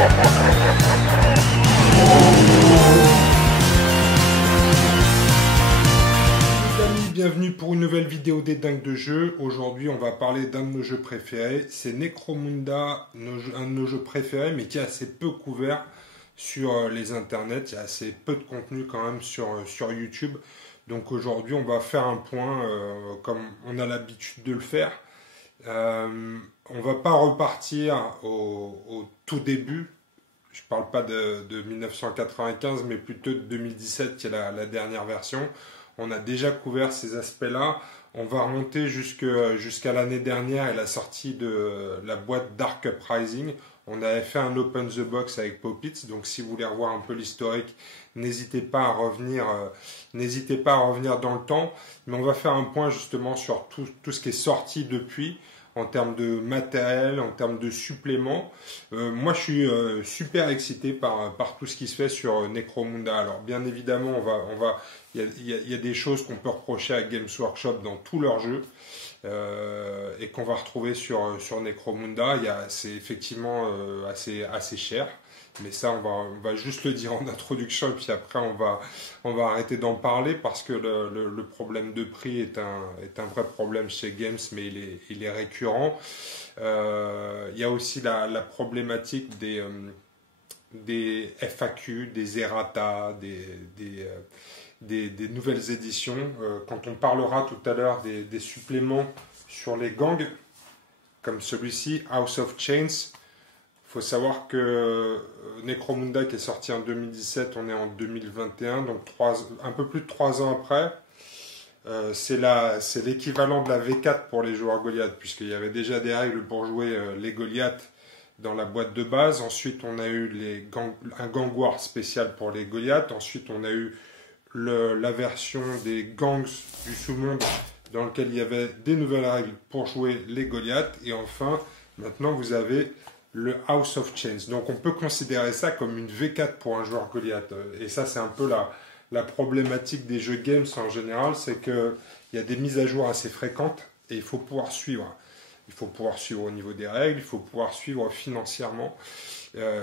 Amis, bienvenue pour une nouvelle vidéo des dingues de jeux. Aujourd'hui, on va parler d'un de nos jeux préférés. C'est Necromunda, un de nos jeux préférés, mais qui est assez peu couvert sur les internets. Il y a assez peu de contenu quand même sur YouTube. Donc aujourd'hui, on va faire un point comme on a l'habitude de le faire. On va pas repartir au tout début. Je parle pas de 1995, mais plutôt de 2017, qui est la dernière version. On a déjà couvert ces aspects-là. On va remonter jusqu'à l'année dernière et la sortie de la boîte Dark Uprising. On avait fait un Open the Box avec Popits, donc si vous voulez revoir un peu l'historique, n'hésitez pas à revenir dans le temps. Mais on va faire un point justement sur tout ce qui est sorti depuis, en termes de matériel, en termes de suppléments. Moi, je suis super excité par tout ce qui se fait sur Necromunda. Alors, bien évidemment, il y a des choses qu'on peut reprocher à Games Workshop dans tous leurs jeux et qu'on va retrouver sur Necromunda. C'est effectivement assez cher. Mais ça, on va juste le dire en introduction, et puis après, on va arrêter d'en parler parce que le problème de prix est un vrai problème chez Games, mais il est récurrent. Il y a aussi la problématique des FAQ, des errata, des nouvelles éditions. Quand on parlera tout à l'heure des suppléments sur les gangs, comme celui-ci, House of Chains, il faut savoir que Necromunda, qui est sorti en 2017, on est en 2021, donc un peu plus de 3 ans après. C'est l'équivalent de la V4 pour les joueurs Goliath, puisqu'il y avait déjà des règles pour jouer les Goliath dans la boîte de base. Ensuite, on a eu un Gang War spécial pour les Goliath. Ensuite, on a eu la version des gangs du sous-monde, dans lequel il y avait des nouvelles règles pour jouer les Goliath. Et enfin, maintenant, vous avez le House of Chains. Donc on peut considérer ça comme une V4 pour un joueur Goliath. Et ça, c'est un peu la problématique des jeux games en général, c'est qu'il y a des mises à jour assez fréquentes et il faut pouvoir suivre. Il faut pouvoir suivre au niveau des règles, il faut pouvoir suivre financièrement.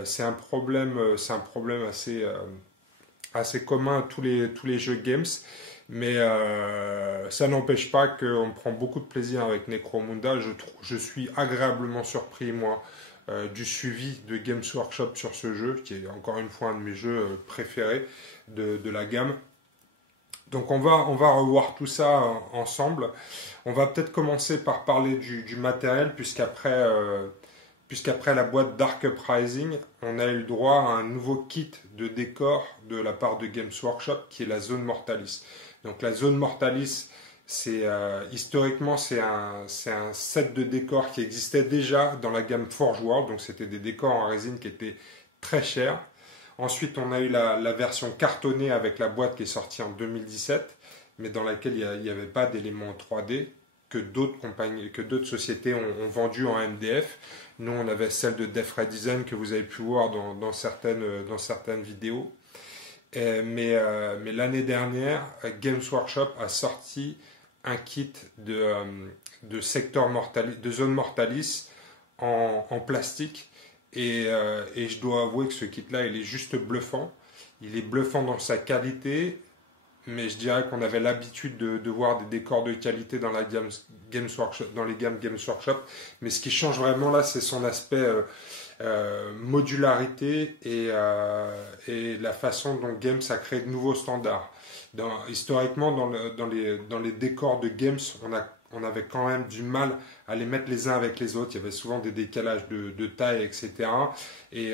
C'est un problème assez commun à tous les jeux games. Mais ça n'empêche pas qu'on prend beaucoup de plaisir avec Necromunda. Je suis agréablement surpris, moi, du suivi de Games Workshop sur ce jeu, qui est encore une fois un de mes jeux préférés de la gamme. Donc on va revoir tout ça ensemble. On va peut-être commencer par parler du matériel, puisqu'après la boîte Dark Uprising, on a eu le droit à un nouveau kit de décor de la part de Games Workshop, qui est la Zone Mortalis. Donc la Zone Mortalis, historiquement, c'est un set de décors qui existait déjà dans la gamme Forge World. Donc c'était des décors en résine qui étaient très chers. Ensuite, on a eu la version cartonnée avec la boîte qui est sortie en 2017, mais dans laquelle il n'y avait pas d'éléments 3D que d'autres sociétés ont vendu en MDF. Nous, on avait celle de Def Redesign que vous avez pu voir dans certaines vidéos. Mais l'année dernière, Games Workshop a sorti un kit de Zone Mortalis en plastique. Et je dois avouer que ce kit-là, il est juste bluffant. Il est bluffant dans sa qualité, mais je dirais qu'on avait l'habitude de voir des décors de qualité dans les gammes Games Workshop. Mais ce qui change vraiment là, c'est son aspect modularité et la façon dont Games a créé de nouveaux standards. Historiquement, dans les décors de Games, on avait quand même du mal à les mettre les uns avec les autres. Il y avait souvent des décalages de taille, etc. Et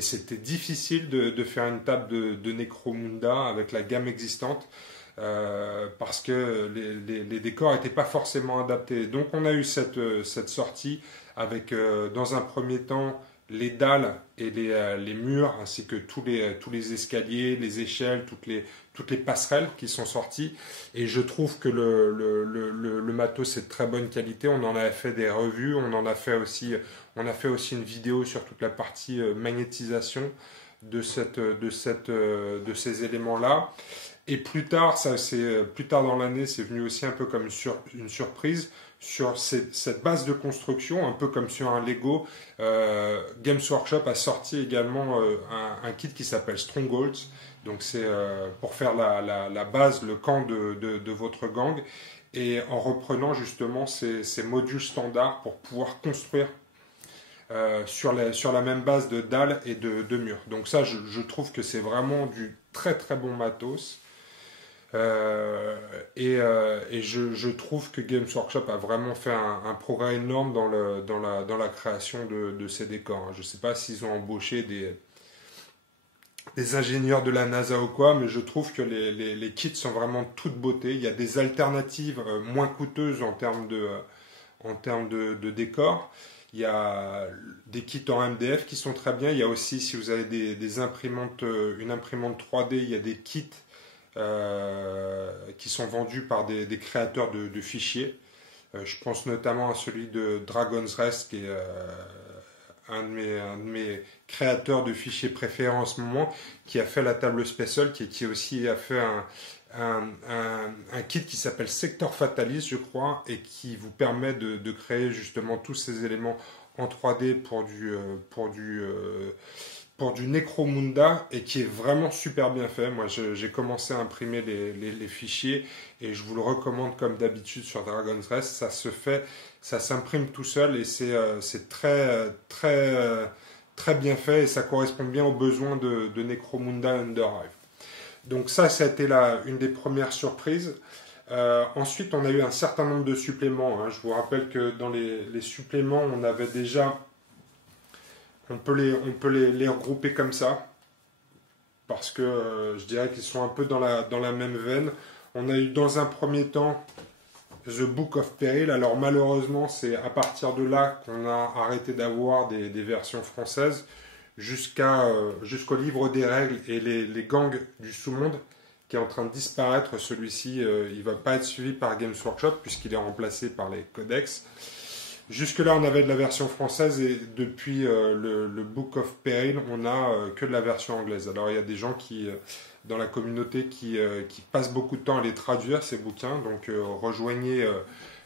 c'était difficile de faire une table de Necromunda avec la gamme existante parce que les décors n'étaient pas forcément adaptés. Donc on a eu cette sortie avec, dans un premier temps, les dalles et les murs, ainsi que tous les escaliers, les échelles, toutes les passerelles qui sont sorties. Et je trouve que le matos est de très bonne qualité. On en a fait des revues, on a fait aussi une vidéo sur toute la partie magnétisation de ces éléments-là. Et plus tard, plus tard dans l'année, c'est venu aussi un peu comme une surprise. sur cette base de construction, un peu comme sur un Lego. Games Workshop a sorti également un kit qui s'appelle Strongholds. Donc c'est pour faire la base, le camp de votre gang, et en reprenant justement ces modules standards pour pouvoir construire sur la même base de dalles et de murs. Donc ça, je trouve que c'est vraiment du très très bon matos. Et je trouve que Games Workshop a vraiment fait un progrès énorme dans la création de ces décors. Je ne sais pas s'ils ont embauché des ingénieurs de la NASA ou quoi, mais je trouve que les kits sont vraiment toute beauté. Il y a des alternatives moins coûteuses en termes de décors. Il y a des kits en MDF qui sont très bien. Il y a aussi, si vous avez des imprimantes, une imprimante 3D, il y a des kits qui sont vendus par des créateurs de fichiers. Je pense notamment à celui de Dragon's Rest, qui est un de mes créateurs de fichiers préférés en ce moment, qui a fait la table Special, qui aussi a fait un kit qui s'appelle Sector Fatalis, je crois, et qui vous permet de créer justement tous ces éléments en 3D pour du Necromunda, et qui est vraiment super bien fait. Moi, j'ai commencé à imprimer les fichiers, et je vous le recommande comme d'habitude sur Dragon's Rest. Ça s'imprime tout seul, et c'est très bien fait, et ça correspond bien aux besoins de Necromunda Underhive. Donc ça a été une des premières surprises. Ensuite, on a eu un certain nombre de suppléments. Je vous rappelle que dans les suppléments, on avait déjà... On peut les regrouper comme ça, parce que je dirais qu'ils sont un peu dans la même veine. On a eu dans un premier temps The Book of Peril. Alors malheureusement, c'est à partir de là qu'on a arrêté d'avoir des versions françaises, jusqu'au livre des règles et les gangs du sous-monde, qui est en train de disparaître. Celui-ci, il ne va pas être suivi par Games Workshop, puisqu'il est remplacé par les codex. Jusque-là, on avait de la version française, et depuis le Book of Peril, on n'a que de la version anglaise. Alors, il y a des gens dans la communauté qui passent beaucoup de temps à les traduire, ces bouquins. Donc, rejoignez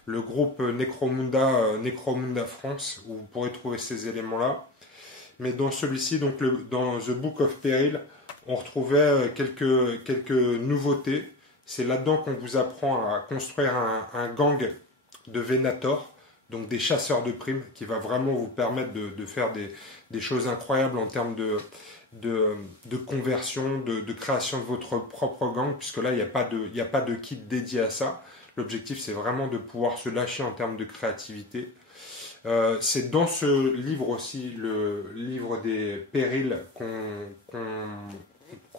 le groupe Necromunda France, où vous pourrez trouver ces éléments-là. Mais dans celui-ci, donc dans The Book of Peril, on retrouvait quelques nouveautés. C'est là-dedans qu'on vous apprend à construire un gang de Venator, donc des chasseurs de primes, qui va vraiment vous permettre de faire des choses incroyables en termes de conversion, de création de votre propre gang, puisque là, il n'y a pas de kit dédié à ça. L'objectif, c'est vraiment de pouvoir se lâcher en termes de créativité. C'est dans ce livre aussi, le livre des périls, qu'on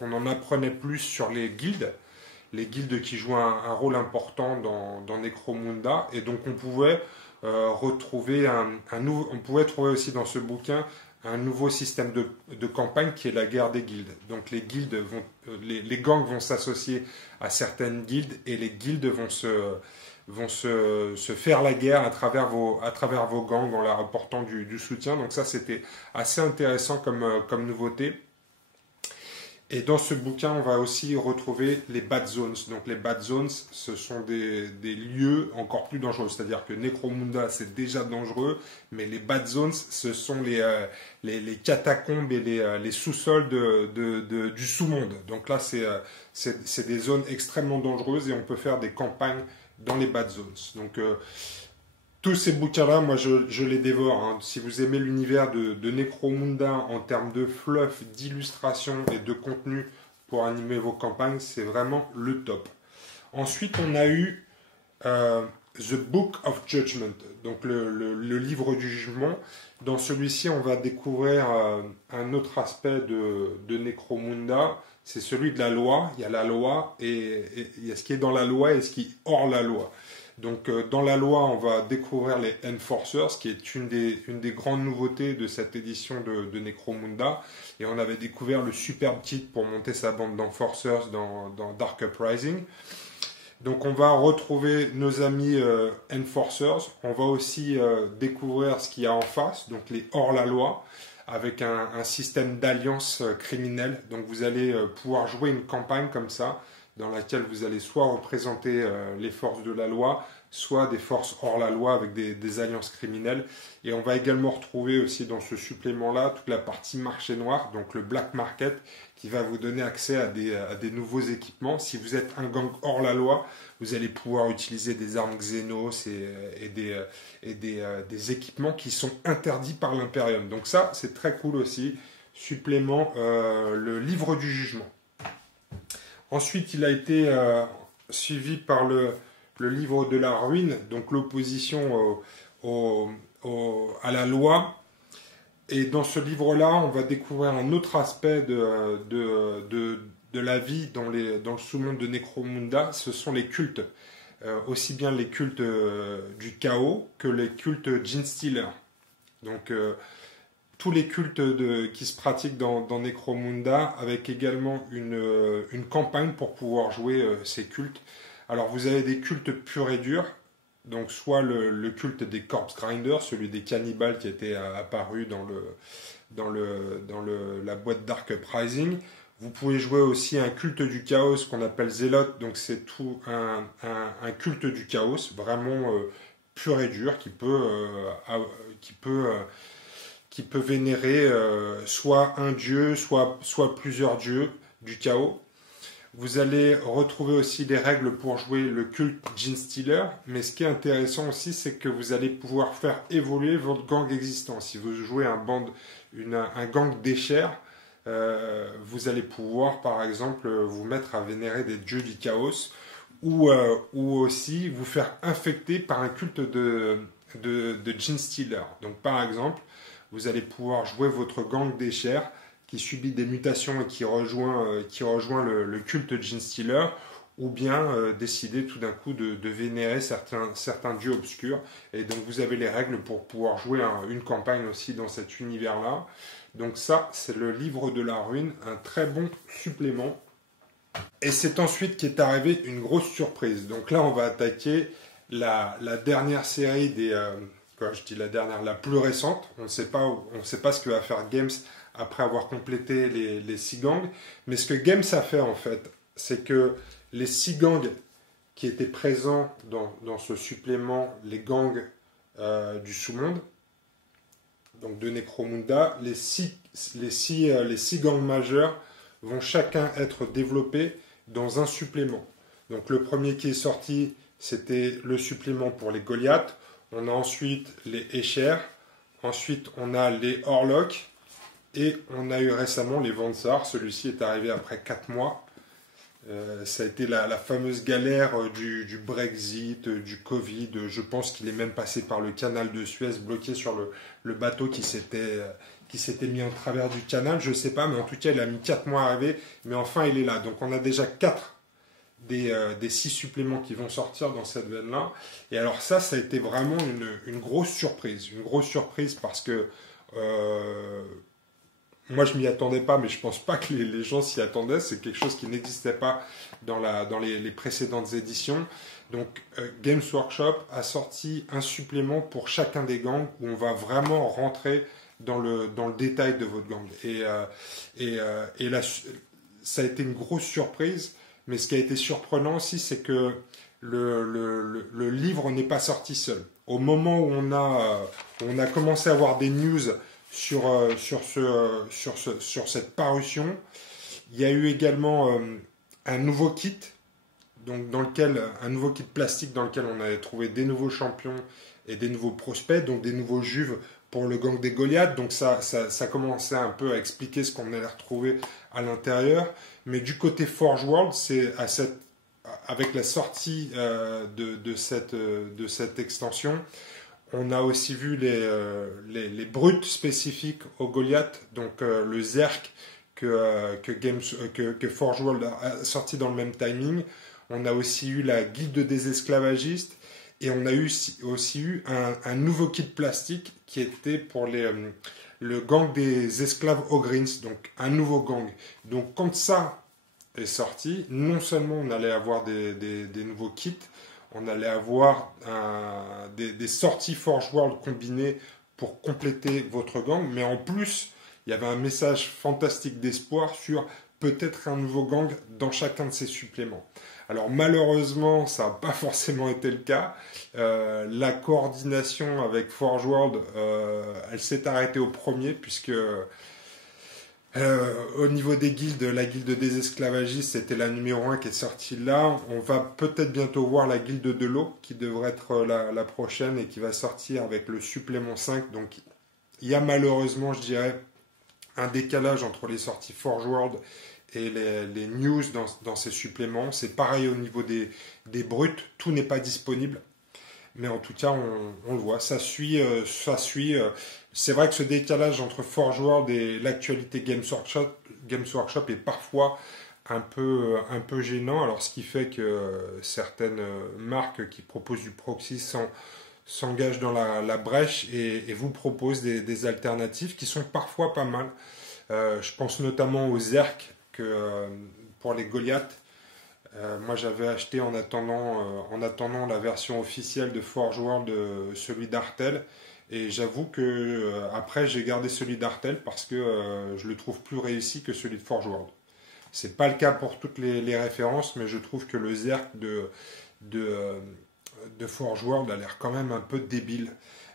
en apprenait plus sur les guildes qui jouent un rôle important dans Necromunda, et donc on pouvait retrouver on pouvait trouver aussi dans ce bouquin un nouveau système de campagne, qui est la guerre des guildes. Donc les gangs vont s'associer à certaines guildes, et les guildes vont se faire la guerre à travers vos gangs, en leur apportant du soutien. Donc ça, c'était assez intéressant comme nouveauté. Et dans ce bouquin, on va aussi retrouver les bad zones. Donc les bad zones, ce sont des lieux encore plus dangereux. C'est-à-dire que Necromunda, c'est déjà dangereux, mais les bad zones, ce sont les catacombes et les sous-sols du sous-monde. Donc là, c'est des zones extrêmement dangereuses, et on peut faire des campagnes dans les bad zones. Donc tous ces bouquins-là, moi je les dévore. Si vous aimez l'univers de Necromunda en termes de fluff, d'illustration et de contenu pour animer vos campagnes, c'est vraiment le top. Ensuite, on a eu The Book of Judgment, donc le livre du jugement. Dans celui-ci, on va découvrir un autre aspect de Necromunda. C'est celui de la loi. Il y a la loi, et il y a ce qui est dans la loi et ce qui est hors la loi. Donc dans la loi, on va découvrir les Enforcers, qui est une des grandes nouveautés de cette édition de Necromunda. Et on avait découvert le superbe kit pour monter sa bande d'Enforcers dans Dark Uprising. Donc on va retrouver nos amis Enforcers. On va aussi découvrir ce qu'il y a en face, donc les hors-la-loi, avec un système d'alliance criminelle. Donc vous allez pouvoir jouer une campagne comme ça, dans laquelle vous allez soit représenter les forces de la loi, soit des forces hors la loi avec des alliances criminelles. Et on va également retrouver aussi dans ce supplément-là toute la partie marché noir, donc le black market, qui va vous donner accès à des nouveaux équipements. Si vous êtes un gang hors la loi, vous allez pouvoir utiliser des armes Xenos et des équipements qui sont interdits par l'Imperium. Donc ça, c'est très cool aussi. Supplément, le livre du jugement. Ensuite, il a été suivi par le livre de la ruine, donc l'opposition à la loi. Et dans ce livre-là, on va découvrir un autre aspect de la vie dans le sous-monde de Necromunda, ce sont les cultes. Aussi bien les cultes du chaos que les cultes Genestealer. Donc tous les cultes qui se pratiquent dans Necromunda, avec également une campagne pour pouvoir jouer ces cultes. Alors vous avez des cultes purs et durs, donc soit le culte des corpse grinders, celui des cannibales qui était apparu dans la boîte Dark Uprising. Vous pouvez jouer aussi un culte du chaos qu'on appelle Zélote, donc c'est tout un culte du chaos, vraiment pur et dur, qui peut vénérer soit un dieu, soit plusieurs dieux du chaos. Vous allez retrouver aussi des règles pour jouer le culte Genestealer, mais ce qui est intéressant aussi, c'est que vous allez pouvoir faire évoluer votre gang existant. Si vous jouez un gang d'échères, vous allez pouvoir, par exemple, vous mettre à vénérer des dieux du chaos, ou aussi vous faire infecter par un culte de Genestealer. Donc, par exemple, vous allez pouvoir jouer votre gang d'échères qui subit des mutations et qui rejoint le culte Genestealer, ou bien décider tout d'un coup de vénérer certains dieux obscurs. Et donc vous avez les règles pour pouvoir jouer une campagne aussi dans cet univers-là. Donc ça, c'est le livre de la ruine, un très bon supplément. Et c'est ensuite qu'est arrivée une grosse surprise. Donc là, on va attaquer la dernière série la plus récente. On ne sait pas ce que va faire Games après avoir complété les 6 gangs. Mais ce que Games a fait en fait, c'est que les 6 gangs qui étaient présents dans ce supplément, les gangs du sous-monde, donc de Necromunda, les six gangs majeurs vont chacun être développés dans un supplément. Donc le premier qui est sorti, c'était le supplément pour les Goliaths. On a ensuite les Escher, ensuite on a les Orlok, et on a eu récemment les Vansar. Celui-ci est arrivé après 4 mois. Ça a été la fameuse galère du Brexit, du Covid. Je pense qu'il est même passé par le canal de Suez, bloqué sur le bateau qui s'était mis en travers du canal. Je ne sais pas, mais en tout cas, il a mis 4 mois à arriver. Mais enfin, il est là. Donc, on a déjà 4 des 6 suppléments qui vont sortir dans cette veine-là. Et alors ça a été vraiment une grosse surprise. Une grosse surprise parce que... moi, je m'y attendais pas, mais je pense pas que les gens s'y attendaient. C'est quelque chose qui n'existait pas dans les précédentes éditions. Donc, Games Workshop a sorti un supplément pour chacun des gangs où on va vraiment rentrer dans le détail de votre gang. Et là, ça a été une grosse surprise. Mais ce qui a été surprenant aussi, c'est que le livre n'est pas sorti seul. Au moment où on a commencé à avoir des news sur cette parution, il y a eu également un nouveau kit, donc un nouveau kit plastique dans lequel on avait trouvé des nouveaux champions et des nouveaux prospects, donc des nouveaux juves pour le gang des Goliaths. Donc ça commençait un peu à expliquer ce qu'on allait retrouver à l'intérieur. Mais du côté Forge World, c'est avec la sortie de cette extension, on a aussi vu les brutes spécifiques aux Goliaths, donc le Zerk que Forge World a sorti dans le même timing. On a aussi eu la guilde des esclavagistes et on a aussi eu un nouveau kit plastique qui était pour le gang des esclaves Ogrins, donc un nouveau gang. Donc quand ça est sorti, non seulement on allait avoir des nouveaux kits, on allait avoir des sorties Forge World combinées pour compléter votre gang, mais en plus, il y avait un message fantastique d'espoir sur peut-être un nouveau gang dans chacun de ces suppléments. Alors malheureusement, ça n'a pas forcément été le cas. La coordination avec Forge World, elle s'est arrêtée au premier, puisque au niveau des guildes, la guilde des esclavagistes, c'était la numéro 1 qui est sortie là. On va peut-être bientôt voir la guilde de l'eau, qui devrait être la prochaine et qui va sortir avec le supplément 5. Donc il y a malheureusement, je dirais, un décalage entre les sorties Forge World et les news dans ces suppléments. C'est pareil au niveau des bruts, tout n'est pas disponible. Mais en tout cas, on le voit, ça suit. C'est vrai que ce décalage entre Forge World et l'actualité Games Workshop est parfois un peu gênant. Alors, ce qui fait que certaines marques qui proposent du proxy s'engagent dans la brèche et vous proposent des alternatives qui sont parfois pas mal. Je pense notamment aux Zerk pour les Goliaths. Moi j'avais acheté en attendant la version officielle de Forge World, celui d'Artel, et j'avoue que après j'ai gardé celui d'Artel parce que je le trouve plus réussi que celui de Forge World. C'est pas le cas pour toutes les références, mais je trouve que le Zerk de Forge World a l'air quand même un peu débile.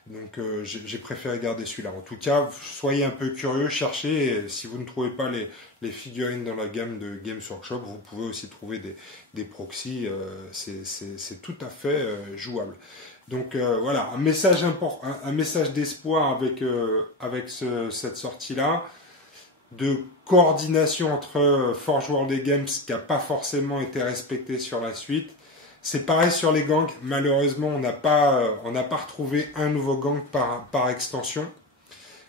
Donc j'ai préféré garder celui-là. En tout cas, soyez un peu curieux, cherchez. Et si vous ne trouvez pas les figurines dans la gamme de Games Workshop, vous pouvez aussi trouver des proxys. C'est tout à fait jouable. Donc voilà, un message d'espoir avec cette sortie-là, de coordination entre Forge World et Games qui n'a pas forcément été respectée sur la suite. C'est pareil sur les gangs. Malheureusement, on n'a pas retrouvé un nouveau gang par extension.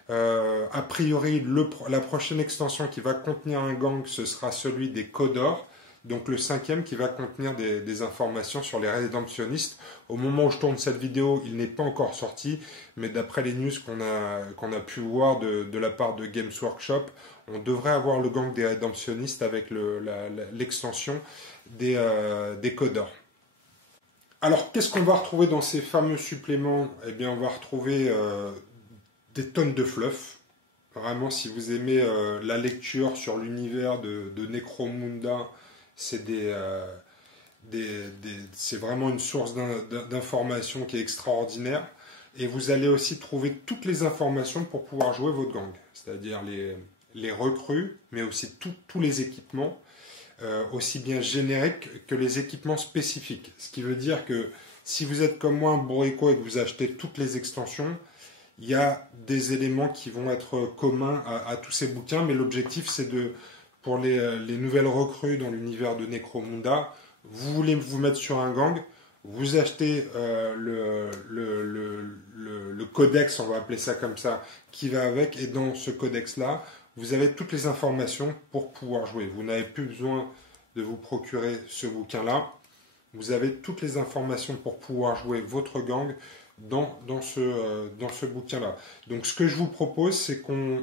A priori, la prochaine extension qui va contenir un gang, ce sera celui des Codors. Donc le 5e qui va contenir des informations sur les rédemptionnistes. Au moment où je tourne cette vidéo, il n'est pas encore sorti. Mais d'après les news qu'on a pu voir de la part de Games Workshop, on devrait avoir le gang des rédemptionnistes avec l'extension des Codors. Alors, qu'est-ce qu'on va retrouver dans ces fameux suppléments? Eh bien, on va retrouver des tonnes de fluff. Vraiment, si vous aimez la lecture sur l'univers de Necromunda, c'est c'est vraiment une source d'information qui est extraordinaire. Et vous allez aussi trouver toutes les informations pour pouvoir jouer votre gang. C'est-à-dire les recrues, mais aussi tous les équipements. Aussi bien génériques que les équipements spécifiques. Ce qui veut dire que si vous êtes comme moi un bourrico et que vous achetez toutes les extensions, il y a des éléments qui vont être communs à tous ces bouquins, mais l'objectif c'est pour les nouvelles recrues dans l'univers de Necromunda, vous voulez vous mettre sur un gang, vous achetez le codex, on va appeler ça comme ça, qui va avec, et dans ce codex-là, vous avez toutes les informations pour pouvoir jouer. Vous n'avez plus besoin de vous procurer ce bouquin-là. Vous avez toutes les informations pour pouvoir jouer votre gang dans ce bouquin-là. Donc ce que je vous propose, c'est qu'on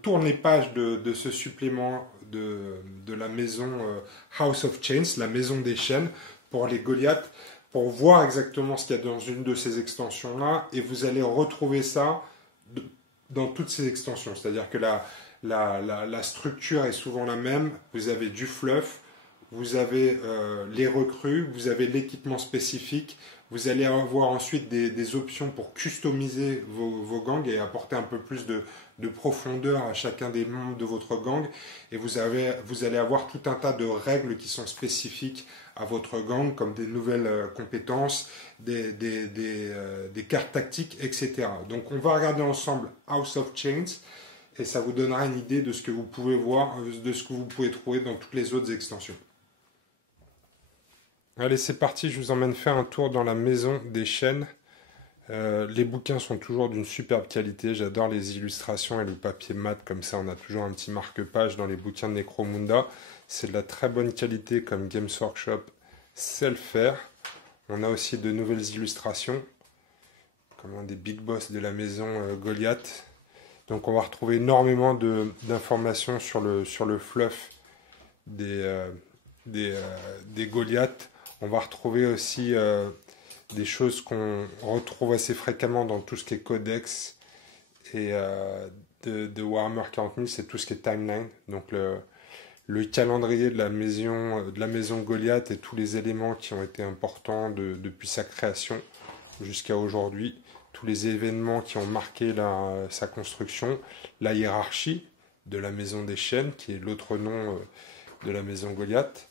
tourne les pages de ce supplément de la maison House of Chains, la maison des chaînes, pour les Goliaths, pour voir exactement ce qu'il y a dans une de ces extensions-là, et vous allez retrouver ça dans toutes ces extensions. C'est-à-dire que la structure est souvent la même. Vous avez du fluff, vous avez les recrues, vous avez l'équipement spécifique. Vous allez avoir ensuite des options pour customiser vos gangs et apporter un peu plus de profondeur à chacun des membres de votre gang. Et vous allez avoir tout un tas de règles qui sont spécifiques à votre gang, comme des nouvelles compétences, des cartes tactiques, etc. Donc on va regarder ensemble House of Chains et ça vous donnera une idée de ce que vous pouvez voir, de ce que vous pouvez trouver dans toutes les autres extensions. Allez, c'est parti, je vous emmène faire un tour dans la maison des chaînes. Les bouquins sont toujours d'une superbe qualité, j'adore les illustrations et le papier mat, comme ça on a toujours un petit marque-page dans les bouquins de Necromunda. C'est de la très bonne qualité comme Games Workshop sait le faire. On a aussi de nouvelles illustrations, comme un des big boss de la maison Goliath. Donc on va retrouver énormément d'informations sur le fluff des Goliaths. On va retrouver aussi des choses qu'on retrouve assez fréquemment dans tout ce qui est codex et de Warhammer 40 000, c'est tout ce qui est timeline. Donc le calendrier de la maison Goliath et tous les éléments qui ont été importants depuis sa création jusqu'à aujourd'hui. Tous les événements qui ont marqué sa construction. La hiérarchie de la maison des Chênes, qui est l'autre nom de la maison Goliath.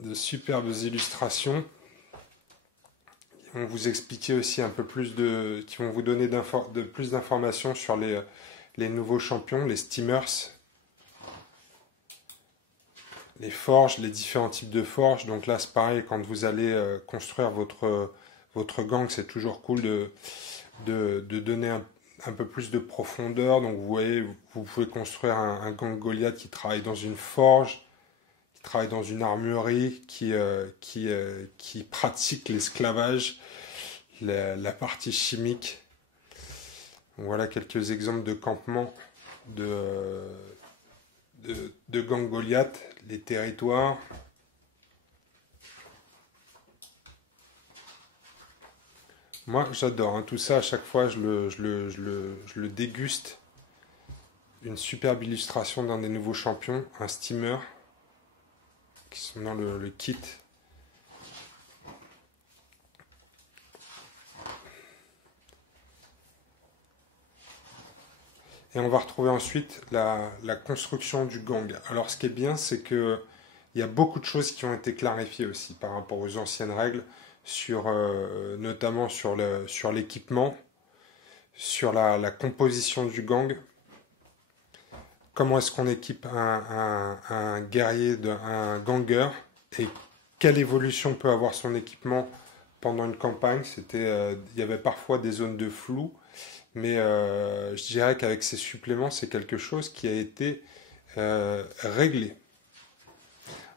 De superbes illustrations qui vont vous expliquer aussi un peu plus qui vont vous donner plus d'informations sur les nouveaux champions, les steamers, les forges, les différents types de forges. Donc là c'est pareil, quand vous allez construire votre gang, c'est toujours cool de donner un peu plus de profondeur. Donc vous voyez, vous pouvez construire un gang Goliath qui travaille dans une forge, qui travaille dans une armurerie, qui pratique l'esclavage, la partie chimique. Donc voilà quelques exemples de campements de gang Goliath, les territoires. Moi, j'adore hein, tout ça. À chaque fois, je le déguste. Une superbe illustration d'un des nouveaux champions, un steamer, qui sont dans le kit. Et on va retrouver ensuite la construction du gang. Alors, ce qui est bien, c'est que il y a beaucoup de choses qui ont été clarifiées aussi par rapport aux anciennes règles, notamment sur l'équipement, sur la composition du gang. Comment est-ce qu'on équipe un guerrier, un ganger, et quelle évolution peut avoir son équipement pendant une campagne. Il y avait parfois des zones de flou, mais je dirais qu'avec ces suppléments, c'est quelque chose qui a été réglé.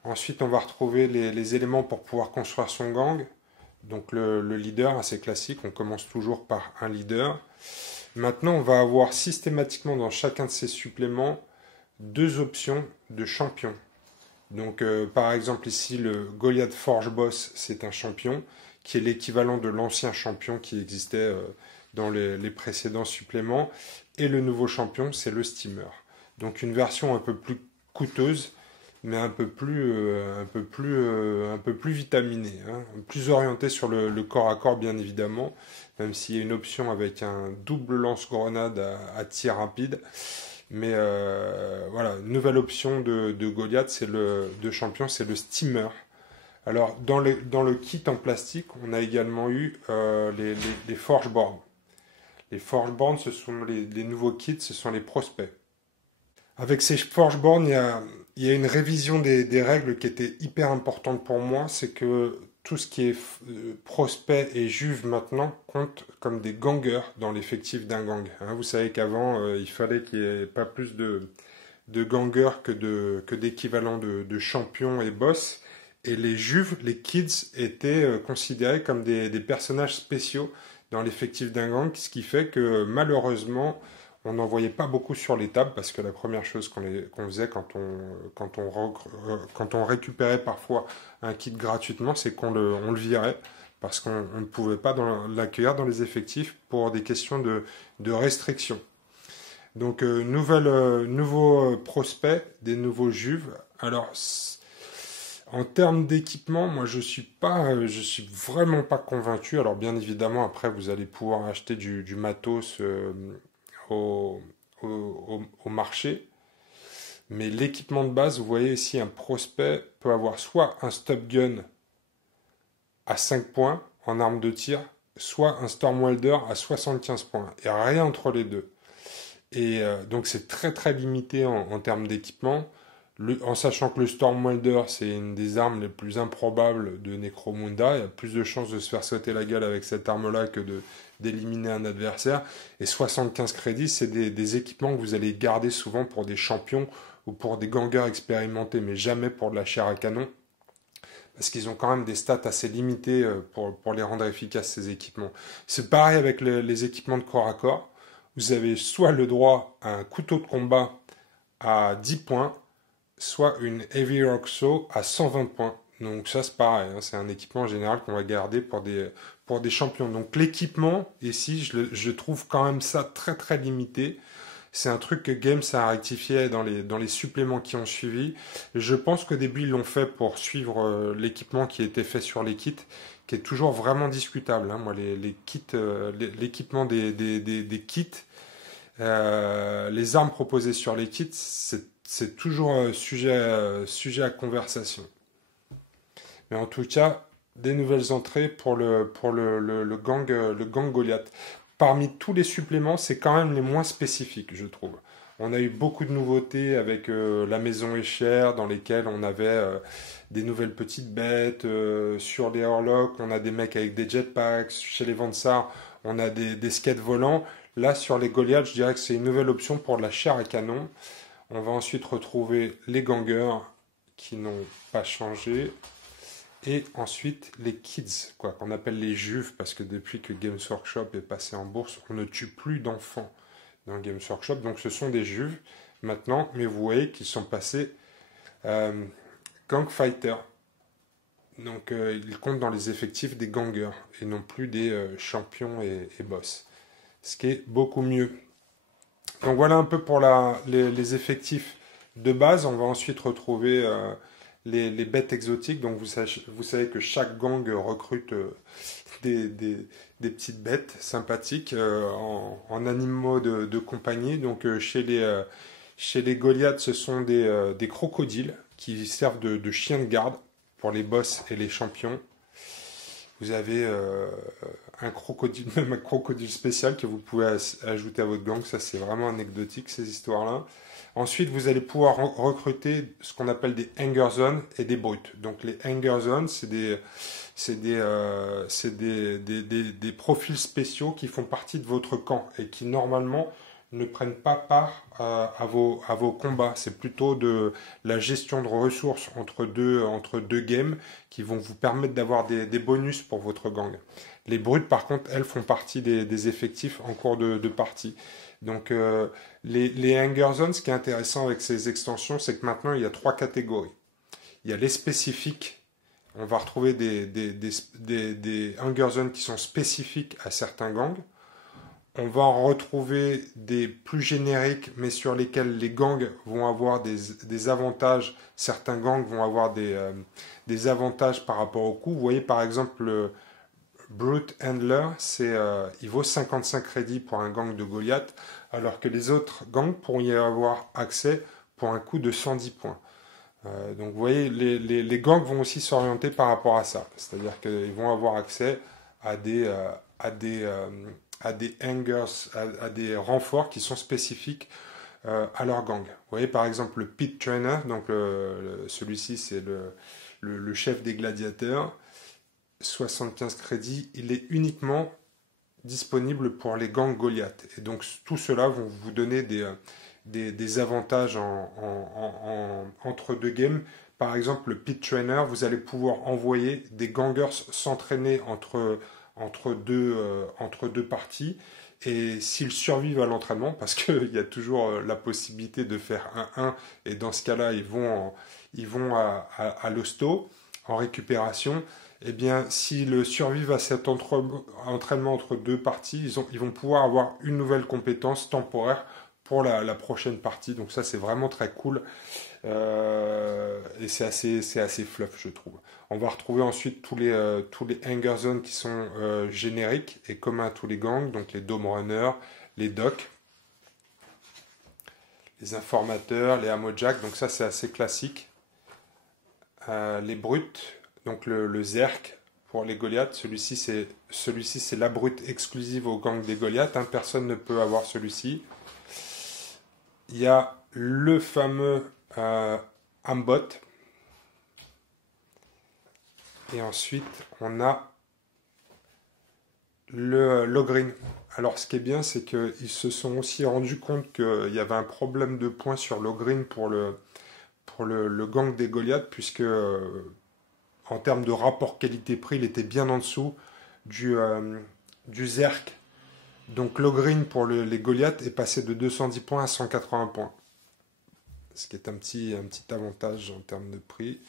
Ensuite, on va retrouver les éléments pour pouvoir construire son gang. Donc le leader, assez classique, on commence toujours par un leader. Maintenant, on va avoir systématiquement dans chacun de ces suppléments 2 options de champion. Donc par exemple ici, le Goliath Forge Boss, c'est un champion qui est l'équivalent de l'ancien champion qui existait dans les précédents suppléments. Et le nouveau champion, c'est le Steamer. Donc une version un peu plus coûteuse, mais un peu plus vitaminée, hein, plus orientée sur le corps à corps bien évidemment, même s'il y a une option avec un double lance-grenade à tir rapide. Mais voilà, une nouvelle option de Goliath, de champion, c'est le Steamer. Alors dans le kit en plastique, on a également eu les Forgeborn. Les Forgeborn, ce sont les nouveaux kits, ce sont les prospects. Avec ces Forgeborn, il y a une révision des règles qui était hyper importante pour moi, c'est que tout ce qui est prospect et juve maintenant compte comme des gangers dans l'effectif d'un gang. Hein, vous savez qu'avant, il fallait qu'il n'y ait pas plus de gangers que d'équivalents de champions et boss. Et les juves, les kids, étaient considérés comme des personnages spéciaux dans l'effectif d'un gang, ce qui fait que malheureusement, on n'en voyait pas beaucoup sur les tables, parce que la première chose qu'on faisait quand on récupérait parfois un kit gratuitement, c'est qu'on le virait, parce qu'on ne pouvait pas l'accueillir dans les effectifs pour des questions de restriction. Donc nouveaux prospects, des nouveaux juves. Alors en termes d'équipement, moi je suis vraiment pas convaincu. Alors bien évidemment, après vous allez pouvoir acheter du matos au marché. Mais l'équipement de base, vous voyez ici, un prospect peut avoir soit un stop gun à 5 points en arme de tir, soit un Stormwelder à 75 points. Et rien entre les deux. Et donc c'est très très limité en termes d'équipement. En sachant que le Stormwelder, c'est une des armes les plus improbables de Necromunda. Il y a plus de chances de se faire sauter la gueule avec cette arme-là que d'éliminer un adversaire. Et 75 crédits, c'est des équipements que vous allez garder souvent pour des champions ou pour des gangers expérimentés, mais jamais pour de la chair à canon. Parce qu'ils ont quand même des stats assez limitées pour les rendre efficaces, ces équipements. C'est pareil avec les équipements de corps à corps. Vous avez soit le droit à un couteau de combat à 10 points, soit une Heavy Rock Saw à 120 points. Donc ça c'est pareil, hein, c'est un équipement en général qu'on va garder pour pour des champions. Donc l'équipement, ici, je trouve quand même ça très très limité. C'est un truc que Games a rectifié dans les suppléments qui ont suivi. Je pense qu'au début, ils l'ont fait pour suivre l'équipement qui était fait sur les kits, qui est toujours vraiment discutable. Hein. Moi, les kits, l'équipement des kits, les armes proposées sur les kits, c'est toujours sujet à conversation. Mais en tout cas, des nouvelles entrées pour le gang Goliath. Parmi tous les suppléments, c'est quand même les moins spécifiques, je trouve. On a eu beaucoup de nouveautés avec la maison est chère, dans lesquelles on avait des nouvelles petites bêtes. Sur les Horlocks, on a des mecs avec des jetpacks. Chez les Vansar, on a des skates volants. Là, sur les Goliaths, je dirais que c'est une nouvelle option pour de la chair à canon. On va ensuite retrouver les gangers qui n'ont pas changé. Et ensuite, les kids, quoi, qu'on appelle les juves, parce que depuis que Games Workshop est passé en bourse, on ne tue plus d'enfants dans Games Workshop. Donc ce sont des juves maintenant, mais vous voyez qu'ils sont passés gang fighter. Donc ils comptent dans les effectifs des gangers et non plus des champions et boss. Ce qui est beaucoup mieux. Donc voilà un peu pour les effectifs de base. On va ensuite retrouver les bêtes exotiques. Donc vous savez que chaque gang recrute des petites bêtes sympathiques en animaux de compagnie. Donc chez les Goliaths, ce sont des crocodiles qui servent de chiens de garde pour les boss et les champions. Vous avez même un crocodile spécial que vous pouvez ajouter à votre gang. Ça, c'est vraiment anecdotique, ces histoires-là. Ensuite, vous allez pouvoir recruter ce qu'on appelle des Hanger Zones et des brutes. Donc, les Hanger Zones, c'est des profils spéciaux qui font partie de votre camp et qui, normalement, ne prennent pas part à vos combats. C'est plutôt de la gestion de ressources entre deux games qui vont vous permettre d'avoir des bonus pour votre gang. Les brutes, par contre, elles font partie des effectifs en cours de partie. Donc, les Hanger Zones, ce qui est intéressant avec ces extensions, c'est que maintenant, il y a 3 catégories. Il y a les spécifiques. On va retrouver des Hanger Zones qui sont spécifiques à certains gangs. On va en retrouver des plus génériques, mais sur lesquels les gangs vont avoir des avantages. Certains gangs vont avoir des avantages par rapport au coût. Vous voyez, par exemple, le Brute Handler, il vaut 55 crédits pour un gang de Goliath, alors que les autres gangs pourront y avoir accès pour un coût de 110 points. Donc vous voyez, les gangs vont aussi s'orienter par rapport à ça. C'est-à-dire qu'ils vont avoir accès à des hangers, à des renforts qui sont spécifiques à leur gang. Vous voyez par exemple le Pit Trainer, donc celui-ci c'est le chef des gladiateurs, 75 crédits, il est uniquement disponible pour les gangs Goliath. Et donc tout cela vont vous donner des avantages entre deux games. Par exemple, le Pit Trainer, vous allez pouvoir envoyer des gangers s'entraîner entre deux parties. Et s'ils survivent à l'entraînement, parce qu'il y a toujours la possibilité de faire 1-1, et dans ce cas-là, ils vont à l'hosto, en récupération, eh bien, s'ils survivent à cet entraînement entre deux parties, ils vont pouvoir avoir une nouvelle compétence temporaire pour la prochaine partie. Donc ça, c'est vraiment très cool. Et c'est assez fluff, je trouve. On va retrouver ensuite tous les Hanger Zones qui sont génériques et communs à tous les gangs, donc les Dome Runners, les Docs, les Informateurs, les Ammo Jack, donc ça c'est assez classique. Les Brutes, donc le Zerk pour les Goliaths, celui-ci c'est la brute exclusive au gang des Goliaths, hein, personne ne peut avoir celui-ci. Il y a le fameux Ambot. Et ensuite, on a le Logrin. Alors, ce qui est bien, c'est qu'ils se sont aussi rendus compte qu'il y avait un problème de points sur Logrin pour le gang des Goliaths, puisque en termes de rapport qualité-prix, il était bien en dessous du Zerk. Donc, Logrin pour les Goliaths est passé de 210 points à 180 points. Ce qui est un petit avantage en termes de prix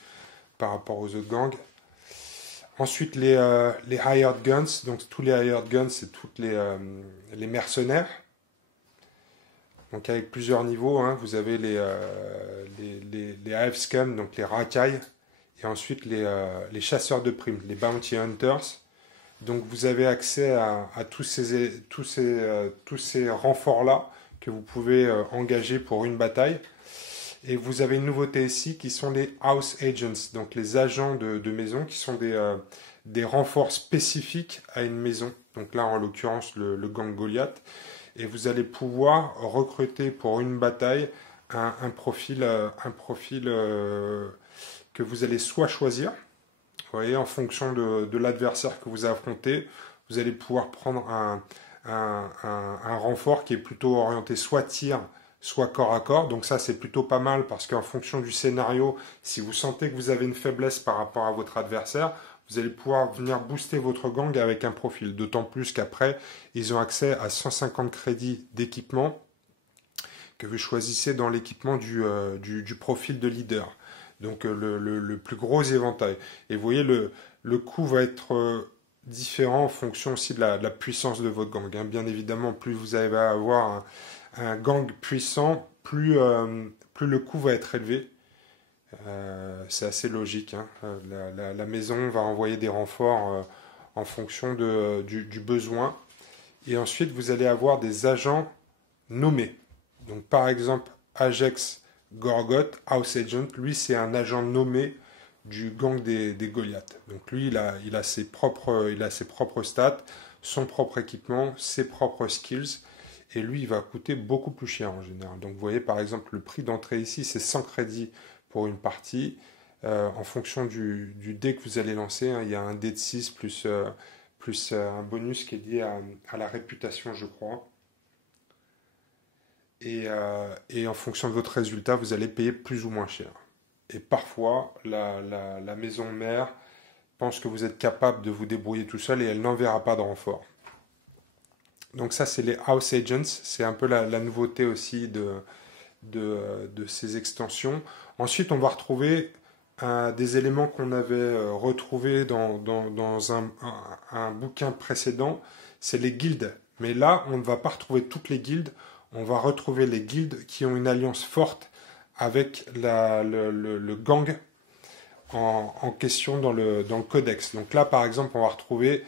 par rapport aux autres gangs. Ensuite, les hired guns. Donc, tous les hired guns, c'est toutes les mercenaires. Donc, avec plusieurs niveaux, hein. Vous avez les hive scum, donc les racailles. Et ensuite, les chasseurs de primes, les bounty hunters. Donc, vous avez accès à tous ces renforts-là que vous pouvez engager pour une bataille. Et vous avez une nouveauté ici qui sont les house agents, donc les agents de maison qui sont des renforts spécifiques à une maison. Donc là, en l'occurrence, le gang Goliath. Et vous allez pouvoir recruter pour une bataille un profil que vous allez soit choisir, vous voyez, en fonction de l'adversaire que vous affrontez, vous allez pouvoir prendre un renfort qui est plutôt orienté soit tir, soit corps à corps. Donc ça, c'est plutôt pas mal parce qu'en fonction du scénario, si vous sentez que vous avez une faiblesse par rapport à votre adversaire, vous allez pouvoir venir booster votre gang avec un profil. D'autant plus qu'après, ils ont accès à 150 crédits d'équipement que vous choisissez dans l'équipement du profil de leader. Donc le plus gros éventail. Et vous voyez, le coût va être différent en fonction aussi de la puissance de votre gang, hein. Bien évidemment, plus vous allez avoir un gang puissant, plus le coût va être élevé. C'est assez logique, hein. La maison va envoyer des renforts en fonction du besoin. Et ensuite, vous allez avoir des agents nommés. Donc, par exemple, Ajax Gorgoth, House Agent, lui, c'est un agent nommé du gang des Goliaths. Donc, lui, il a ses propres stats, son propre équipement, ses propres skills. Et lui, il va coûter beaucoup plus cher en général. Donc, vous voyez, par exemple, le prix d'entrée ici, c'est 100 crédits pour une partie. En fonction du dé que vous allez lancer, hein, il y a un dé de 6 plus un bonus qui est lié à la réputation, je crois. Et en fonction de votre résultat, vous allez payer plus ou moins cher. Et parfois, la maison mère pense que vous êtes capable de vous débrouiller tout seul et elle n'enverra pas de renfort. Donc ça, c'est les House Agents. C'est un peu la nouveauté aussi de ces extensions. Ensuite, on va retrouver des éléments qu'on avait retrouvés dans un bouquin précédent. C'est les guildes. Mais là, on ne va pas retrouver toutes les guildes. On va retrouver les guildes qui ont une alliance forte avec le gang en question dans le codex. Donc là, par exemple, on va retrouver,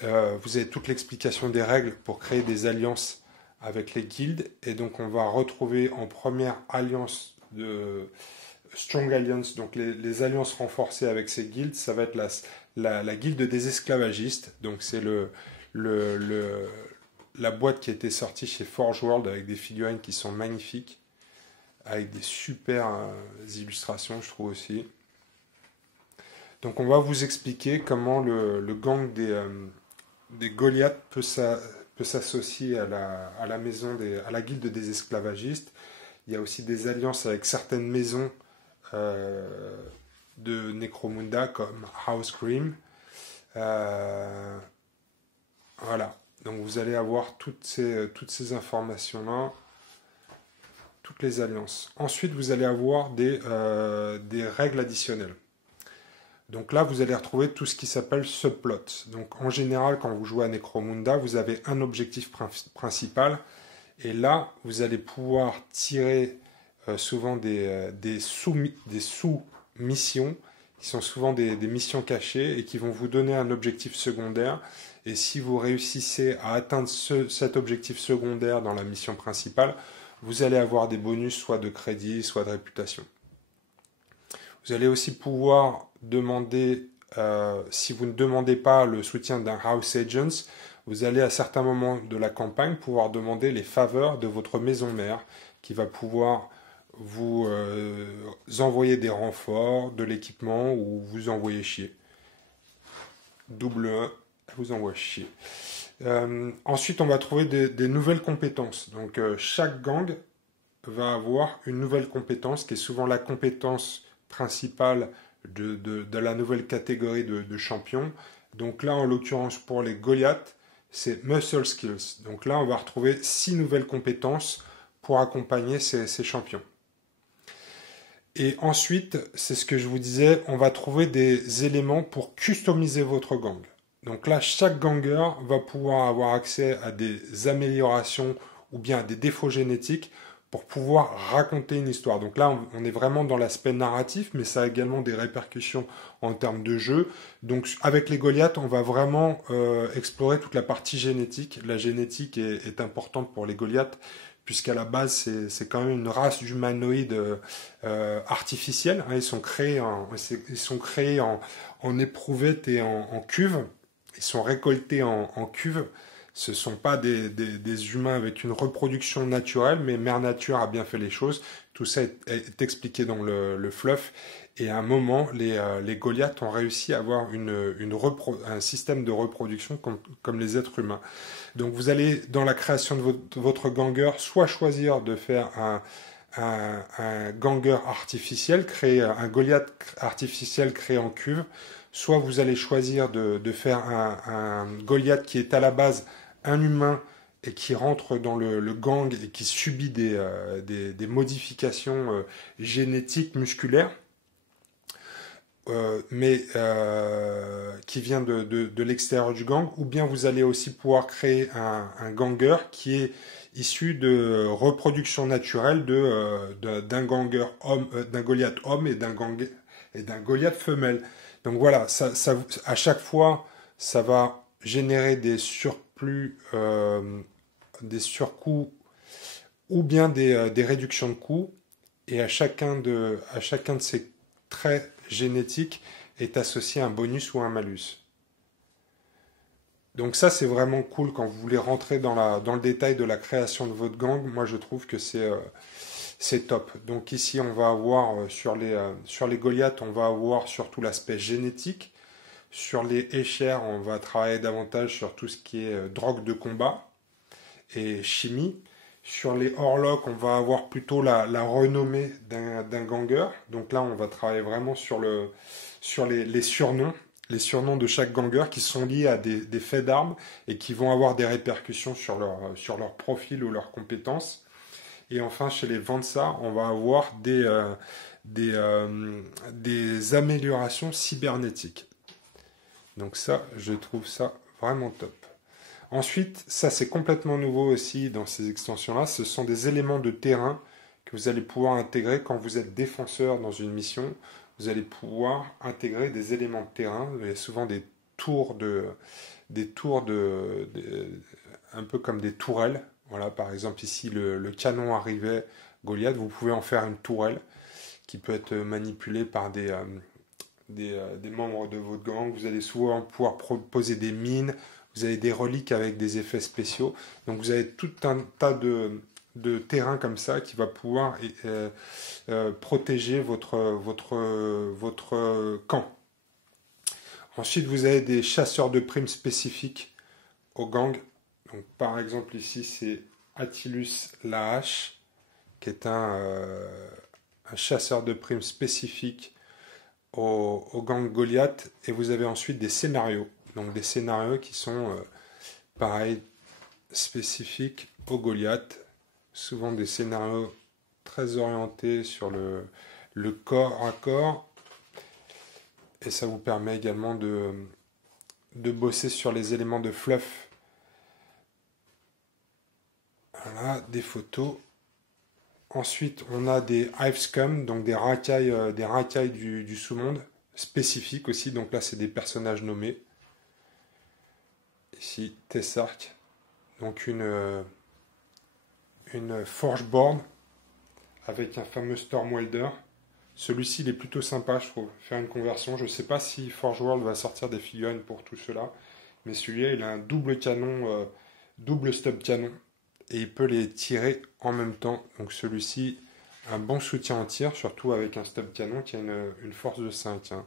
vous avez toute l'explication des règles pour créer des alliances avec les guildes. Et donc, on va retrouver en première alliance de Strong Alliance, donc les alliances renforcées avec ces guildes, ça va être la guilde des esclavagistes. Donc, c'est la boîte qui a été sortie chez Forge World avec des figurines qui sont magnifiques, avec des super illustrations, je trouve aussi. Donc on va vous expliquer comment le gang des Goliaths peut s'associer à la guilde des esclavagistes. Il y a aussi des alliances avec certaines maisons de Necromunda comme Housecream. Voilà. Donc vous allez avoir toutes ces informations-là, toutes les alliances. Ensuite, vous allez avoir des règles additionnelles. Donc là, vous allez retrouver tout ce qui s'appelle subplot. Donc en général, quand vous jouez à Necromunda, vous avez un objectif principal. Et là, vous allez pouvoir tirer souvent des sous-missions, qui sont souvent des missions cachées et qui vont vous donner un objectif secondaire. Et si vous réussissez à atteindre cet objectif secondaire dans la mission principale, vous allez avoir des bonus soit de crédit, soit de réputation. Vous allez aussi pouvoir demander, si vous ne demandez pas le soutien d'un House Agents, vous allez à certains moments de la campagne pouvoir demander les faveurs de votre maison mère qui va pouvoir vous envoyer des renforts, de l'équipement ou vous envoyer chier. Double 1, vous envoie chier. Ensuite, on va trouver des nouvelles compétences. Donc, chaque gang va avoir une nouvelle compétence qui est souvent la compétence principale de la nouvelle catégorie de champions. Donc là, en l'occurrence, pour les Goliaths, c'est Muscle Skills. Donc là, on va retrouver 6 nouvelles compétences pour accompagner ces champions. Et ensuite, c'est ce que je vous disais, on va trouver des éléments pour customiser votre gang. Donc là, chaque ganger va pouvoir avoir accès à des améliorations ou bien à des défauts génétiques pour pouvoir raconter une histoire. Donc là, on est vraiment dans l'aspect narratif, mais ça a également des répercussions en termes de jeu. Donc avec les Goliaths, on va vraiment explorer toute la partie génétique. La génétique est importante pour les Goliaths, puisqu'à la base, c'est quand même une race d'humanoïdes artificiels. Hein, ils sont créés en éprouvette et en cuve. Ils sont récoltés en cuve. Ce ne sont pas des humains avec une reproduction naturelle, mais Mère Nature a bien fait les choses. Tout ça est expliqué dans le fluff. Et à un moment, les Goliaths ont réussi à avoir un système de reproduction comme les êtres humains. Donc vous allez, dans la création de votre ganger, soit choisir de faire un ganger artificiel, créer un Goliath artificiel créé en cuve, soit vous allez choisir de faire un Goliath qui est à la base un humain et qui rentre dans le gang et qui subit des modifications génétiques musculaires, mais qui vient de l'extérieur du gang, ou bien vous allez aussi pouvoir créer un ganger qui est issu de reproduction naturelle d'un ganger homme, d'un Goliath homme et d'un Goliath femelle. Donc voilà, à chaque fois, ça va générer des surplus, des surcoûts ou bien des réductions de coûts. Et à chacun de ces traits génétiques est associé un bonus ou un malus. Donc ça, c'est vraiment cool quand vous voulez rentrer dans le détail de la création de votre gang. Moi, je trouve que c'est top. Donc ici, on va avoir sur les Goliaths, on va avoir surtout l'aspect génétique. Sur les Escher, on va travailler davantage sur tout ce qui est drogue de combat et chimie. Sur les Orlocks, on va avoir plutôt la renommée d'un ganger. Donc là, on va travailler vraiment sur les surnoms. Les surnoms de chaque ganger qui sont liés à des faits d'armes et qui vont avoir des répercussions sur leur profil ou leurs compétences. Et enfin, chez les Vansa, on va avoir des améliorations cybernétiques. Donc ça, je trouve ça vraiment top. Ensuite, ça c'est complètement nouveau aussi dans ces extensions-là, ce sont des éléments de terrain que vous allez pouvoir intégrer quand vous êtes défenseur dans une mission. Vous allez pouvoir intégrer des éléments de terrain. Il y a souvent des tours un peu comme des tourelles. Voilà, par exemple ici le canon arrivait Goliath, vous pouvez en faire une tourelle qui peut être manipulée par des membres de votre gang. Vous allez souvent pouvoir poser des mines. Vous avez des reliques avec des effets spéciaux. Donc vous avez tout un tas de terrain comme ça qui va pouvoir protéger votre camp. Ensuite, vous avez des chasseurs de primes spécifiques au gang. Donc, par exemple, ici, c'est Attilus la hache, qui est un chasseur de primes spécifique au gang Goliath. Et vous avez ensuite des scénarios. Donc des scénarios qui sont, pareil, spécifiques au Goliath. Souvent des scénarios très orientés sur le corps à corps. Et ça vous permet également de bosser sur les éléments de fluff. Voilà, des photos. Ensuite, on a des Hive Scum, donc des racailles du sous-monde, spécifiques aussi. Donc là, c'est des personnages nommés. Ici, Tessark, donc une Forgeborn avec un fameux Stormwelder. Celui-ci, il est plutôt sympa, je trouve. Faire une conversion. Je ne sais pas si Forge World va sortir des figurines pour tout cela, mais celui-là, il a un double canon, double stub canon, et il peut les tirer en même temps. Donc celui-ci, un bon soutien en tir, surtout avec un stub canon qui a une force de 5. Hein.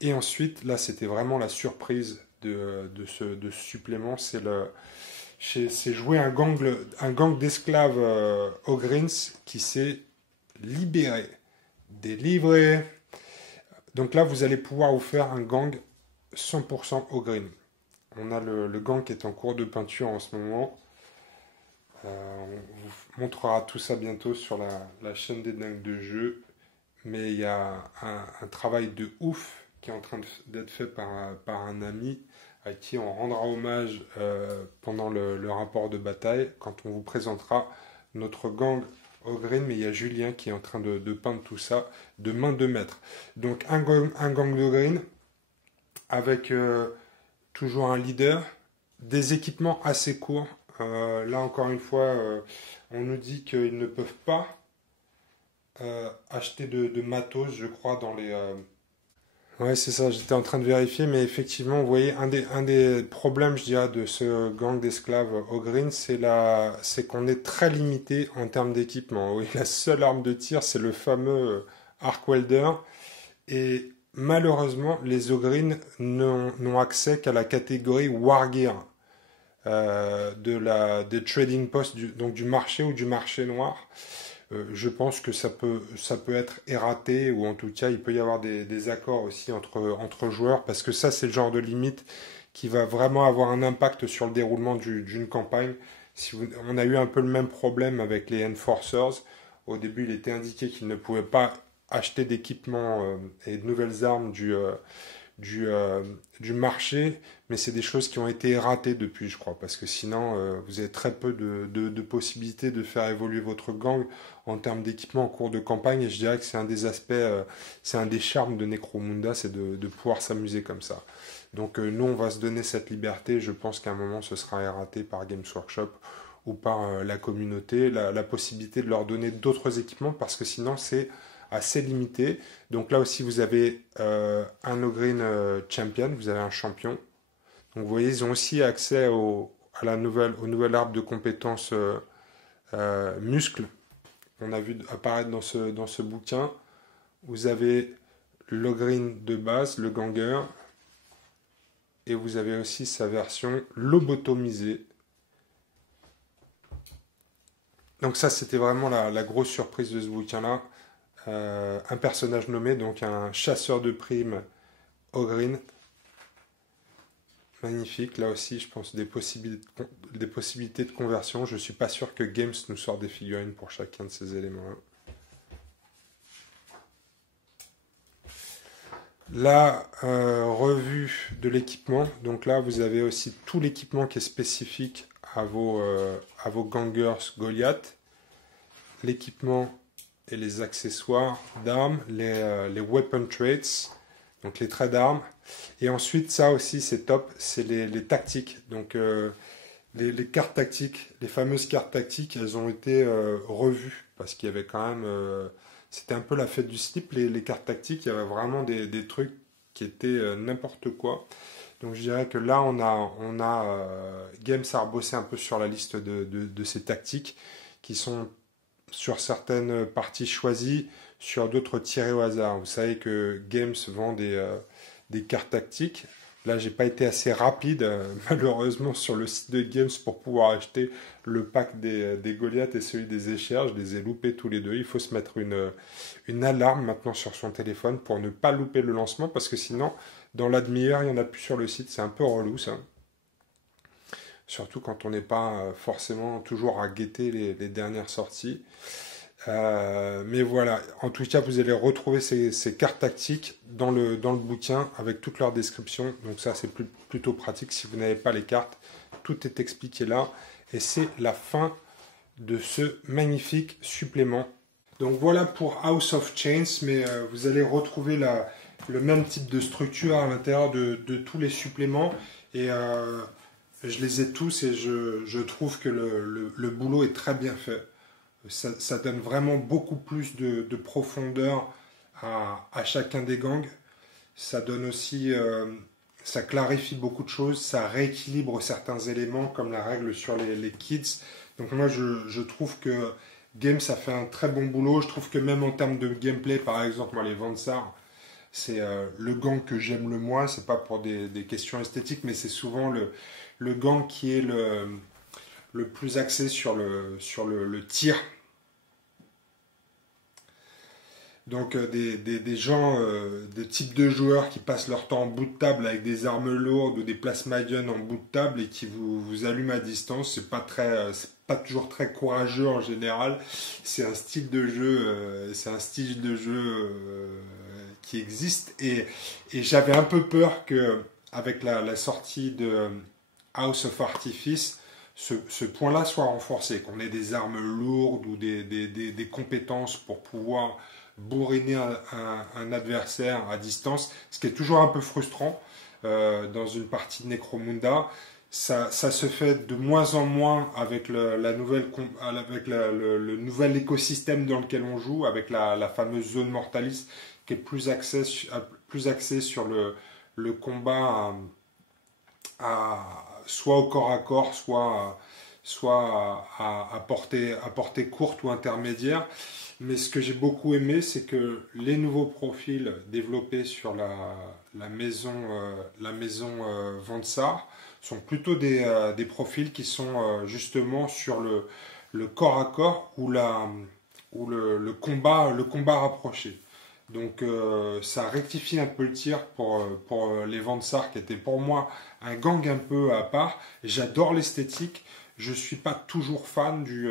Et ensuite, là, c'était vraiment la surprise de ce supplément. C'est jouer un gang d'esclaves Ogryns qui s'est libéré, délivré. Donc là, vous allez pouvoir vous faire un gang 100% Ogryn. On a le gang qui est en cours de peinture en ce moment. On vous montrera tout ça bientôt sur la chaîne des dingues de jeu. Mais il y a un travail de ouf qui est en train d'être fait par un ami à qui on rendra hommage pendant le rapport de bataille quand on vous présentera notre gang au green. Mais il y a Julien qui est en train de peindre tout ça de main de maître. Donc un gang de green avec toujours un leader, des équipements assez courts. Là encore une fois, on nous dit qu'ils ne peuvent pas acheter de matos, je crois, dans les... Ouais, c'est ça, j'étais en train de vérifier, mais effectivement, vous voyez, un des problèmes, je dirais, de ce gang d'esclaves au green, c'est qu'on est très limité en termes d'équipement. Oui, la seule arme de tir, c'est le fameux arc welder, et malheureusement, les Ogreen n'ont accès qu'à la catégorie Wargear des trading posts, donc du marché ou du marché noir. Je pense que ça peut être erraté, ou en tout cas il peut y avoir des accords aussi entre joueurs, parce que ça c'est le genre de limite qui va vraiment avoir un impact sur le déroulement d'une campagne. On a eu un peu le même problème avec les Enforcers. Au début il était indiqué qu'ils ne pouvaient pas acheter d'équipements et de nouvelles armes du marché, mais c'est des choses qui ont été ratées depuis, je crois, parce que sinon, vous avez très peu de possibilités de faire évoluer votre gang en termes d'équipement en cours de campagne, et je dirais que c'est un des aspects, c'est un des charmes de Necromunda, c'est de pouvoir s'amuser comme ça. Donc nous, on va se donner cette liberté, je pense qu'à un moment, ce sera raté par Games Workshop ou par la communauté, la possibilité de leur donner d'autres équipements, parce que sinon, c'est assez limité. Donc là aussi, vous avez un Ogreen Champion, vous avez un champion. Donc vous voyez, ils ont aussi accès au nouvel arbre de compétences muscles qu'on a vu apparaître dans ce bouquin. Vous avez l'Ogreen de base, le ganger, et vous avez aussi sa version lobotomisée. Donc ça, c'était vraiment la grosse surprise de ce bouquin-là. Un personnage nommé, donc un chasseur de primes Ogreen. Magnifique, là aussi je pense des possibilités de conversion. Je ne suis pas sûr que Games nous sorte des figurines pour chacun de ces éléments-là. La revue de l'équipement, donc là vous avez aussi tout l'équipement qui est spécifique à vos gangers Goliath. L'équipement et les accessoires d'armes, les weapon traits, donc les traits d'armes. Et ensuite, ça aussi c'est top, c'est les tactiques. Donc les cartes tactiques, les fameuses cartes tactiques, elles ont été revues parce qu'il y avait quand même... c'était un peu la fête du slip, les cartes tactiques, il y avait vraiment des trucs qui étaient n'importe quoi. Donc je dirais que là, Games a rebossé un peu sur la liste de ces tactiques qui sont sur certaines parties choisies, sur d'autres tirées au hasard. Vous savez que Games vend des cartes tactiques. Là, j'ai pas été assez rapide, malheureusement, sur le site de Games pour pouvoir acheter le pack des Goliath et celui des Échères. Je les ai loupés tous les deux. Il faut se mettre une alarme maintenant sur son téléphone pour ne pas louper le lancement, parce que sinon, dans la demi-heure, il n'y en a plus sur le site. C'est un peu relou, ça. Surtout quand on n'est pas forcément toujours à guetter les dernières sorties. Mais voilà, en tout cas, vous allez retrouver ces cartes tactiques dans le bouquin avec toute leur description. Donc ça, c'est plutôt pratique si vous n'avez pas les cartes. Tout est expliqué là. Et c'est la fin de ce magnifique supplément. Donc voilà pour House of Chains, mais vous allez retrouver le même type de structure à l'intérieur de tous les suppléments. Et je les ai tous et je trouve que le boulot est très bien fait. Ça donne vraiment beaucoup plus de profondeur à chacun des gangs. Ça donne aussi, ça clarifie beaucoup de choses, ça rééquilibre certains éléments comme la règle sur les kids. Donc moi je trouve que Games a fait un très bon boulot. Je trouve que même en termes de gameplay, par exemple, moi les Vansar, c'est le gang que j'aime le moins. C'est pas pour des questions esthétiques, mais c'est souvent le gang qui est le plus axé sur le tir. Donc des gens, des types de joueurs qui passent leur temps en bout de table avec des armes lourdes ou des plasma guns en bout de table et qui vous allument à distance. C'est pas toujours très courageux en général. C'est un style de jeu, qui existe et j'avais un peu peur que avec la sortie de House of Artifice, ce point-là soit renforcé, qu'on ait des armes lourdes ou des compétences pour pouvoir bourriner un adversaire à distance, ce qui est toujours un peu frustrant dans une partie de Necromunda. Ça se fait de moins en moins avec le nouvel écosystème dans lequel on joue, avec la fameuse zone Mortalis, qui est plus axée sur le combat soit au corps à corps, soit à portée courte ou intermédiaire. Mais ce que j'ai beaucoup aimé, c'est que les nouveaux profils développés sur la maison Vansar sont plutôt des profils qui sont justement sur le corps à corps ou le combat rapproché. Donc ça rectifie un peu le tir pour les Vansar qui étaient pour moi un gang un peu à part. J'adore l'esthétique. Je ne suis pas toujours fan du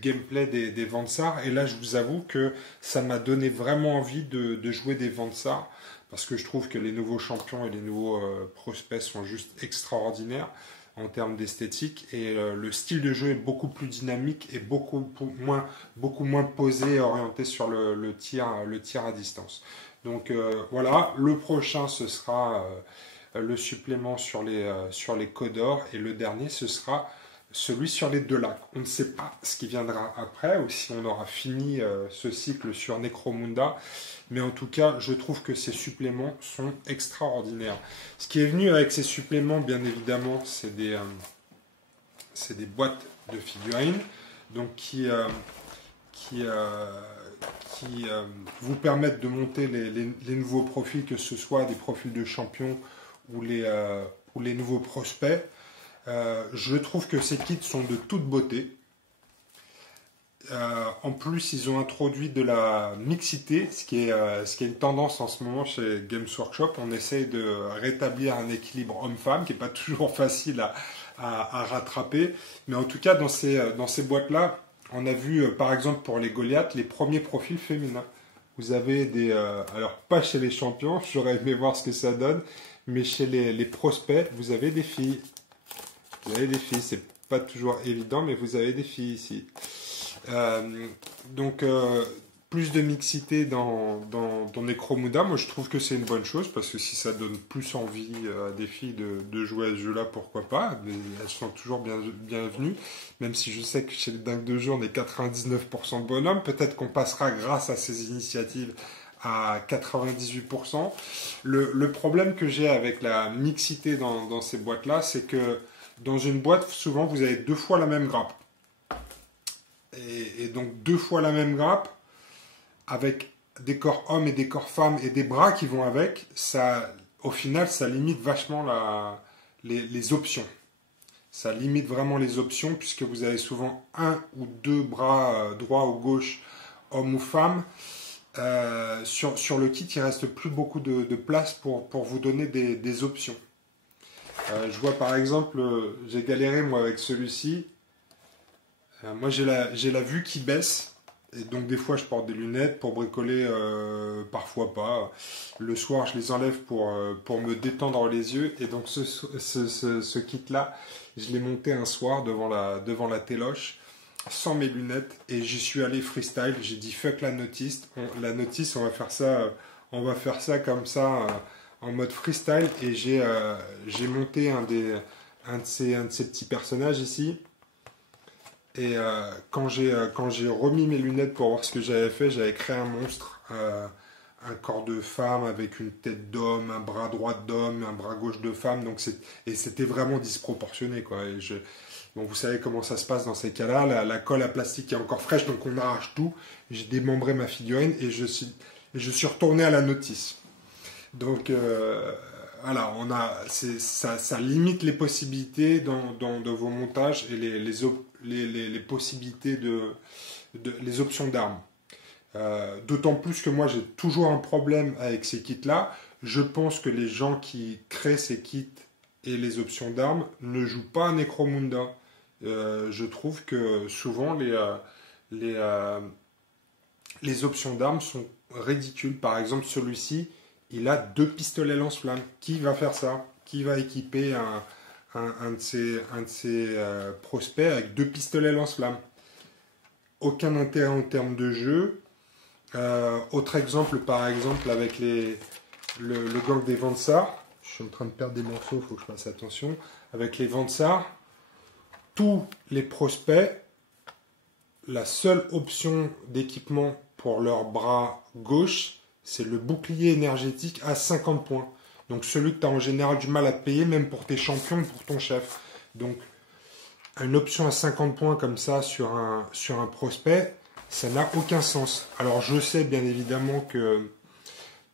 gameplay des Vansar. Et là, je vous avoue que ça m'a donné vraiment envie de jouer des Vansar. Parce que je trouve que les nouveaux champions et les nouveaux prospects sont juste extraordinaires en termes d'esthétique. Et le style de jeu est beaucoup plus dynamique et beaucoup moins posé et orienté sur le tir à distance. Donc voilà, le prochain, ce sera le supplément sur les Codors et le dernier ce sera celui sur les deux lacs. On ne sait pas ce qui viendra après ou si on aura fini ce cycle sur Necromunda, mais en tout cas je trouve que ces suppléments sont extraordinaires. Ce qui est venu avec ces suppléments, bien évidemment, c'est des boîtes de figurines donc qui vous permettent de monter les nouveaux profils, que ce soit des profils de champions ou les nouveaux prospects. Je trouve que ces kits sont de toute beauté. En plus, ils ont introduit de la mixité, ce qui est une tendance en ce moment chez Games Workshop. On essaye de rétablir un équilibre homme-femme qui n'est pas toujours facile à rattraper. Mais en tout cas, dans ces boîtes-là, on a vu, par exemple, pour les Goliaths, les premiers profils féminins. Vous avez alors pas chez les champions, j'aurais aimé voir ce que ça donne, mais chez les prospects, vous avez des filles. Vous avez des filles, c'est pas toujours évident, mais vous avez des filles ici. Donc, plus de mixité dans Necromunda, moi je trouve que c'est une bonne chose, parce que si ça donne plus envie à des filles de jouer à ce jeu-là, pourquoi pas. Elles sont toujours bienvenues, même si je sais que chez les dingues de jeu, on est 99% de bonhommes. Peut-être qu'on passera grâce à ces initiatives à 98%. Le problème que j'ai avec la mixité dans ces boîtes-là, c'est que dans une boîte, souvent, vous avez 2 fois la même grappe. Et donc 2 fois la même grappe, avec des corps hommes et des corps femmes et des bras qui vont avec, ça, au final, ça limite vachement les options. Ça limite vraiment les options, puisque vous avez souvent 1 ou 2 bras droit ou gauche, homme ou femme. Sur le kit, il reste plus beaucoup de place pour vous donner des options. Je vois par exemple, j'ai galéré moi avec celui-ci. Moi j'ai la vue qui baisse, et donc des fois je porte des lunettes pour bricoler, parfois pas. Le soir je les enlève pour me détendre les yeux, et donc ce kit-là, je l'ai monté un soir devant la téloche, sans mes lunettes, et j'y suis allé freestyle. J'ai dit fuck la notice, on va faire ça comme ça, en mode freestyle, et j'ai monté un de ces petits personnages ici. Et quand j'ai remis mes lunettes pour voir ce que j'avais fait, j'avais créé un monstre, un corps de femme avec une tête d'homme, un bras droit d'homme, un bras gauche de femme, et c'était vraiment disproportionné, quoi. Bon, vous savez comment ça se passe dans ces cas-là, la colle à plastique est encore fraîche, donc on arrache tout. J'ai démembré ma figurine et je suis retourné à la notice. Donc voilà, ça limite les possibilités dans vos montages et les possibilités les options d'armes. D'autant plus que moi j'ai toujours un problème avec ces kits-là. Je pense que les gens qui créent ces kits et les options d'armes ne jouent pas à Necromunda. Je trouve que souvent les, euh, les options d'armes sont ridicules. Par exemple, celui-ci, il a 2 pistolets lance-flammes. Qui va faire ça? Qui va équiper un de ses prospects avec 2 pistolets lance-flammes? Aucun intérêt en termes de jeu. Autre exemple, par exemple, avec le gang des Vansar. Je suis en train de perdre des morceaux, il faut que je fasse attention. Avec les Vansar, tous les prospects, la seule option d'équipement pour leur bras gauche, c'est le bouclier énergétique à 50 points. Donc celui que tu as en général du mal à payer, même pour tes champions, pour ton chef. Donc une option à 50 points comme ça sur un prospect, ça n'a aucun sens. Alors je sais bien évidemment que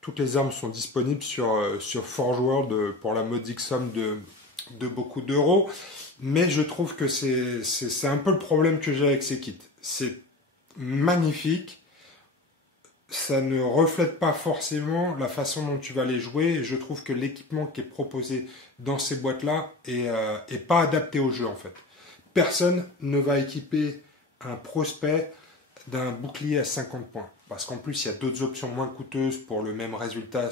toutes les armes sont disponibles sur Forge World pour la modique somme de beaucoup d'euros. Mais je trouve que c'est un peu le problème que j'ai avec ces kits. C'est magnifique. Ça ne reflète pas forcément la façon dont tu vas les jouer. Et je trouve que l'équipement qui est proposé dans ces boîtes-là est pas adapté au jeu en fait. Personne ne va équiper un prospect d'un bouclier à 50 points. Parce qu'en plus, il y a d'autres options moins coûteuses pour le même résultat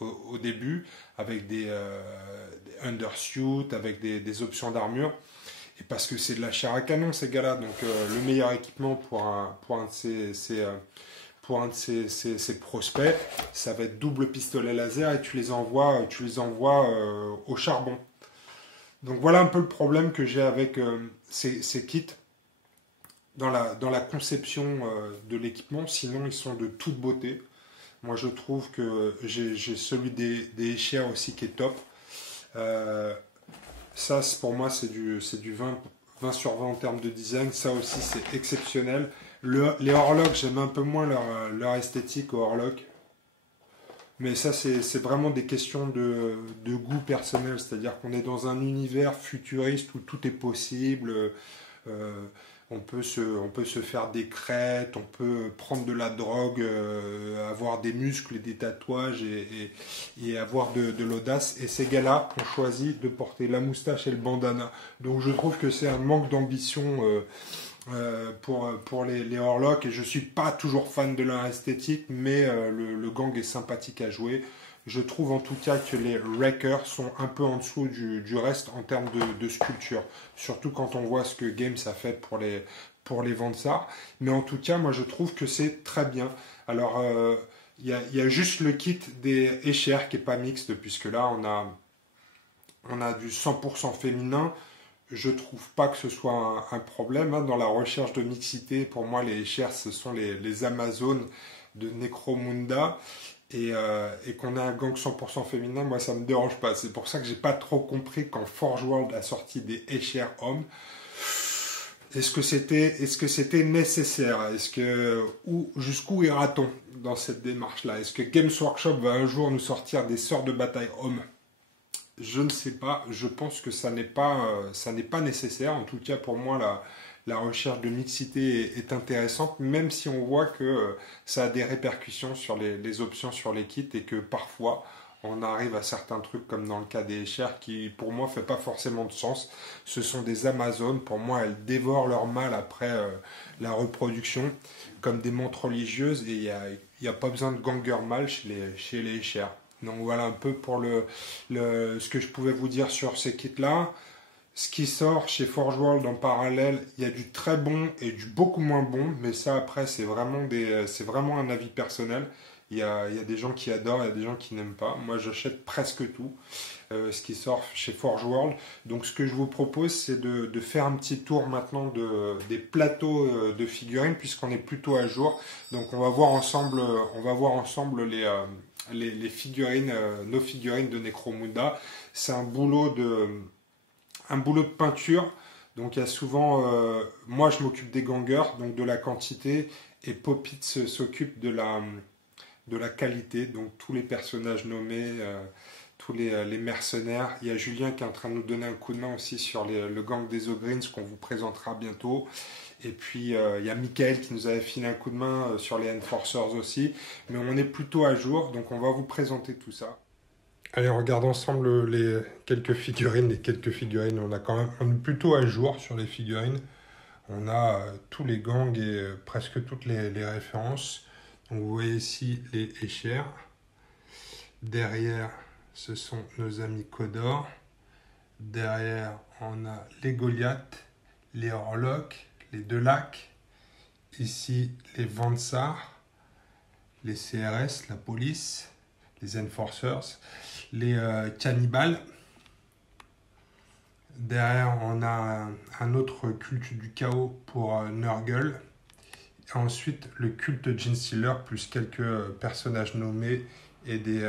au début, avec des undersuits, avec des options d'armure. Et parce que c'est de la chair à canon, ces gars-là. Donc, le meilleur équipement pour un de ces prospects, ça va être double pistolet laser et tu les envoies au charbon. Donc, voilà un peu le problème que j'ai avec ces kits. Dans la conception de l'équipement, sinon ils sont de toute beauté. Moi je trouve que j'ai celui des Escher aussi qui est top. Ça pour moi c'est du 20 sur 20 en termes de design. Ça aussi c'est exceptionnel. Les Orlok, j'aime un peu moins leur esthétique aux Orlok. Mais ça c'est vraiment des questions de goût personnel. C'est-à-dire qu'on est dans un univers futuriste où tout est possible. On peut se faire des crêtes, on peut prendre de la drogue, avoir des muscles et des tatouages et avoir de l'audace. Et ces gars-là ont choisi de porter la moustache et le bandana. Donc je trouve que c'est un manque d'ambition pour les Orlok. Et je ne suis pas toujours fan de leur esthétique, mais le gang est sympathique à jouer. Je trouve en tout cas que les Wreckers sont un peu en dessous du reste en termes de sculpture. Surtout quand on voit ce que Games a fait pour les Vansar. Mais en tout cas, moi je trouve que c'est très bien. Alors, il y a juste le kit des Escher qui n'est pas mixte, puisque là on a du 100% féminin. Je trouve pas que ce soit un problème. Hein. Dans la recherche de mixité, pour moi les Escher ce sont les Amazones de Necromunda. Et qu'on ait un gang 100% féminin, moi ça me dérange pas. C'est pour ça que j'ai pas trop compris quand Forge World a sorti des Escher hommes. Est-ce que c'était nécessaire? Jusqu'où ira-t-on dans cette démarche-là? Est-ce que Games Workshop va un jour nous sortir des sœurs de bataille hommes? Je ne sais pas. Je pense que ça n'est pas nécessaire. En tout cas pour moi la recherche de mixité est intéressante, même si on voit que ça a des répercussions sur les options sur les kits et que parfois on arrive à certains trucs comme dans le cas des Escher qui pour moi fait pas forcément de sens. Ce sont des Amazones, pour moi elles dévorent leur mâle après la reproduction comme des montres religieuses et il n'y a pas besoin de ganger mâle chez les Escher. Donc voilà un peu pour ce que je pouvais vous dire sur ces kits là. Ce qui sort chez Forge World en parallèle, il y a du très bon et du beaucoup moins bon, mais ça après c'est vraiment un avis personnel. Il y a des gens qui adorent, il y a des gens qui n'aiment pas. Moi j'achète presque tout ce qui sort chez Forge World. Donc ce que je vous propose c'est de faire un petit tour maintenant des plateaux de figurines puisqu'on est plutôt à jour. Donc on va voir ensemble les figurines, nos figurines de Necromunda. C'est un boulot de peinture. Donc il y a souvent, moi je m'occupe des gangers, donc de la quantité, et Popit s'occupe de la qualité. Donc tous les personnages nommés, tous les mercenaires. Il y a Julien qui est en train de nous donner un coup de main aussi sur le gang des Ogrins qu'on vous présentera bientôt. Et puis il y a Michael qui nous avait filé un coup de main sur les Enforcers aussi. Mais on est plutôt à jour, donc on va vous présenter tout ça. Allez, on regarde ensemble les quelques figurines. On est plutôt à jour sur les figurines. On a tous les gangs et presque toutes les références. Donc vous voyez ici les Escher. Derrière, ce sont nos amis Codor. Derrière, on a les Goliath, les Orlok, les Delac. Ici, les Vansar, les CRS, la police, les Enforcers, les Cannibales. Derrière, on a un autre culte du chaos pour Nurgle. Et ensuite, le culte Genestealer, plus quelques personnages nommés et des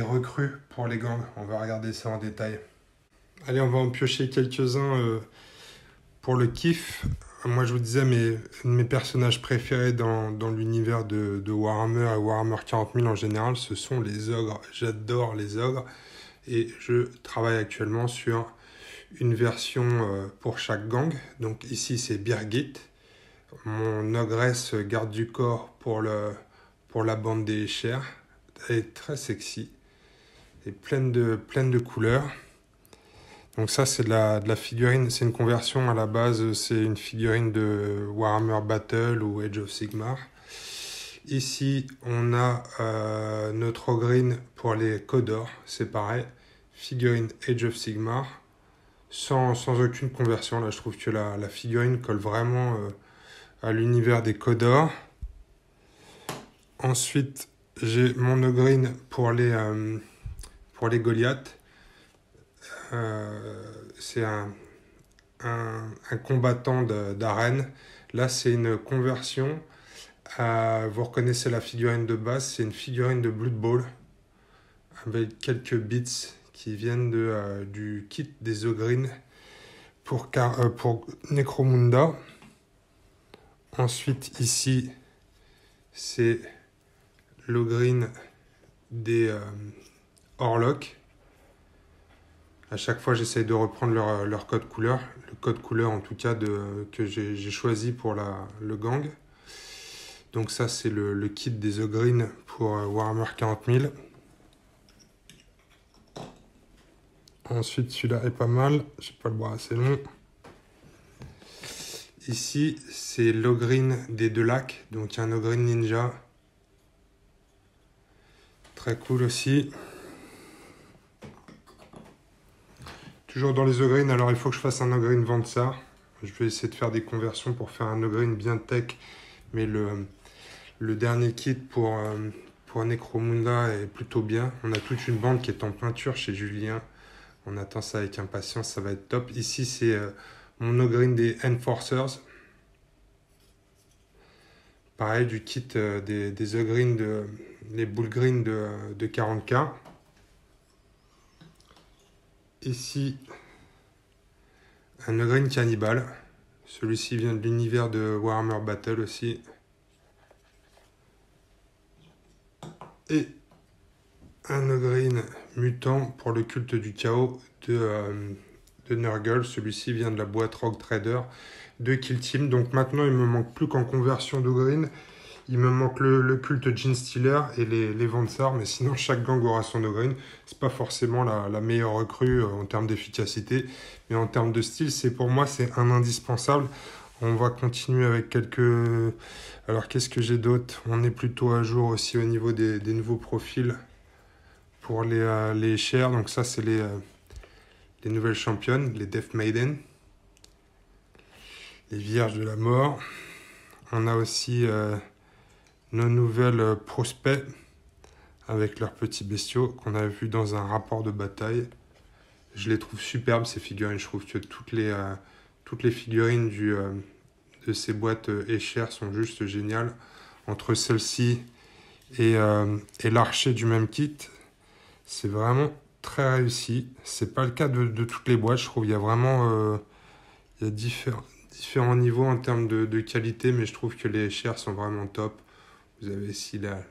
recrues pour les gangs. On va regarder ça en détail. Allez, on va en piocher quelques-uns pour le kiff. Moi, je vous disais, mes personnages préférés dans l'univers de Warhammer et Warhammer 40 000 en général, ce sont les ogres. J'adore les ogres. Et je travaille actuellement sur une version pour chaque gang. Donc ici, c'est Birgit, mon ogresse garde du corps pour la bande des Escher. Elle est très sexy et pleine de couleurs. Donc ça, c'est de la figurine, c'est une conversion à la base, c'est une figurine de Warhammer Battle ou Age of Sigmar. Ici, on a notre Ogryn pour les Codor, c'est pareil, figurine Age of Sigmar, sans aucune conversion. Là, je trouve que la figurine colle vraiment à l'univers des Codor. Ensuite, j'ai mon Ogryn pour les Goliath. C'est un combattant d'arène. Là, c'est une conversion. Vous reconnaissez la figurine de base, c'est une figurine de Blood Bowl avec quelques bits qui viennent du kit des Ogryn pour Necromunda. Ensuite, ici, c'est l'Ogryn des Orlok. À chaque fois, j'essaye de reprendre leur code couleur. Le code couleur, en tout cas, que j'ai choisi pour le gang. Donc ça, c'est le kit des Ogryn pour Warhammer 40 000. Ensuite, celui-là est pas mal. Je n'ai pas le bras assez long. Ici, c'est l'Ogryn des Delac. Donc, il y a un Ogryn ninja. Très cool aussi. Toujours dans les Ogryn, alors il faut que je fasse un Ogryn Vansar. Je vais essayer de faire des conversions pour faire un Ogryn bien tech. Mais le dernier kit pour Necromunda est plutôt bien. On a toute une bande qui est en peinture chez Julien. On attend ça avec impatience, ça va être top. Ici, c'est mon Ogryn des Enforcers. Pareil, du kit des Ogryn, les Bullgryn de 40k. Ici, un Ogryn Cannibal. Celui-ci vient de l'univers de Warhammer Battle aussi. Et un Ogryn mutant pour le culte du chaos de Nurgle. Celui-ci vient de la boîte Rogue Trader de Kill Team. Donc maintenant, il me manque plus qu'en conversion d'Ogryn. Il me manque le culte Genestealer et les Vansar, mais sinon chaque gang aura son Ogryn. C'est pas forcément la meilleure recrue en termes d'efficacité, mais en termes de style, pour moi c'est un indispensable. On va continuer avec quelques... Alors qu'est-ce que j'ai d'autre? On est plutôt à jour aussi au niveau des nouveaux profils pour les Escher. Donc ça c'est les nouvelles championnes, les Death Maiden, les Vierges de la Mort. On a aussi... nos nouvelles prospects avec leurs petits bestiaux qu'on a vus dans un rapport de bataille. Je les trouve superbes ces figurines. Je trouve que toutes les figurines de ces boîtes Escher sont juste géniales. Entre celle-ci et l'archer du même kit, c'est vraiment très réussi. C'est pas le cas de toutes les boîtes. Je trouve qu'il y a vraiment il y a différents niveaux en termes de qualité, mais je trouve que les Escher sont vraiment top. Vous avez ici la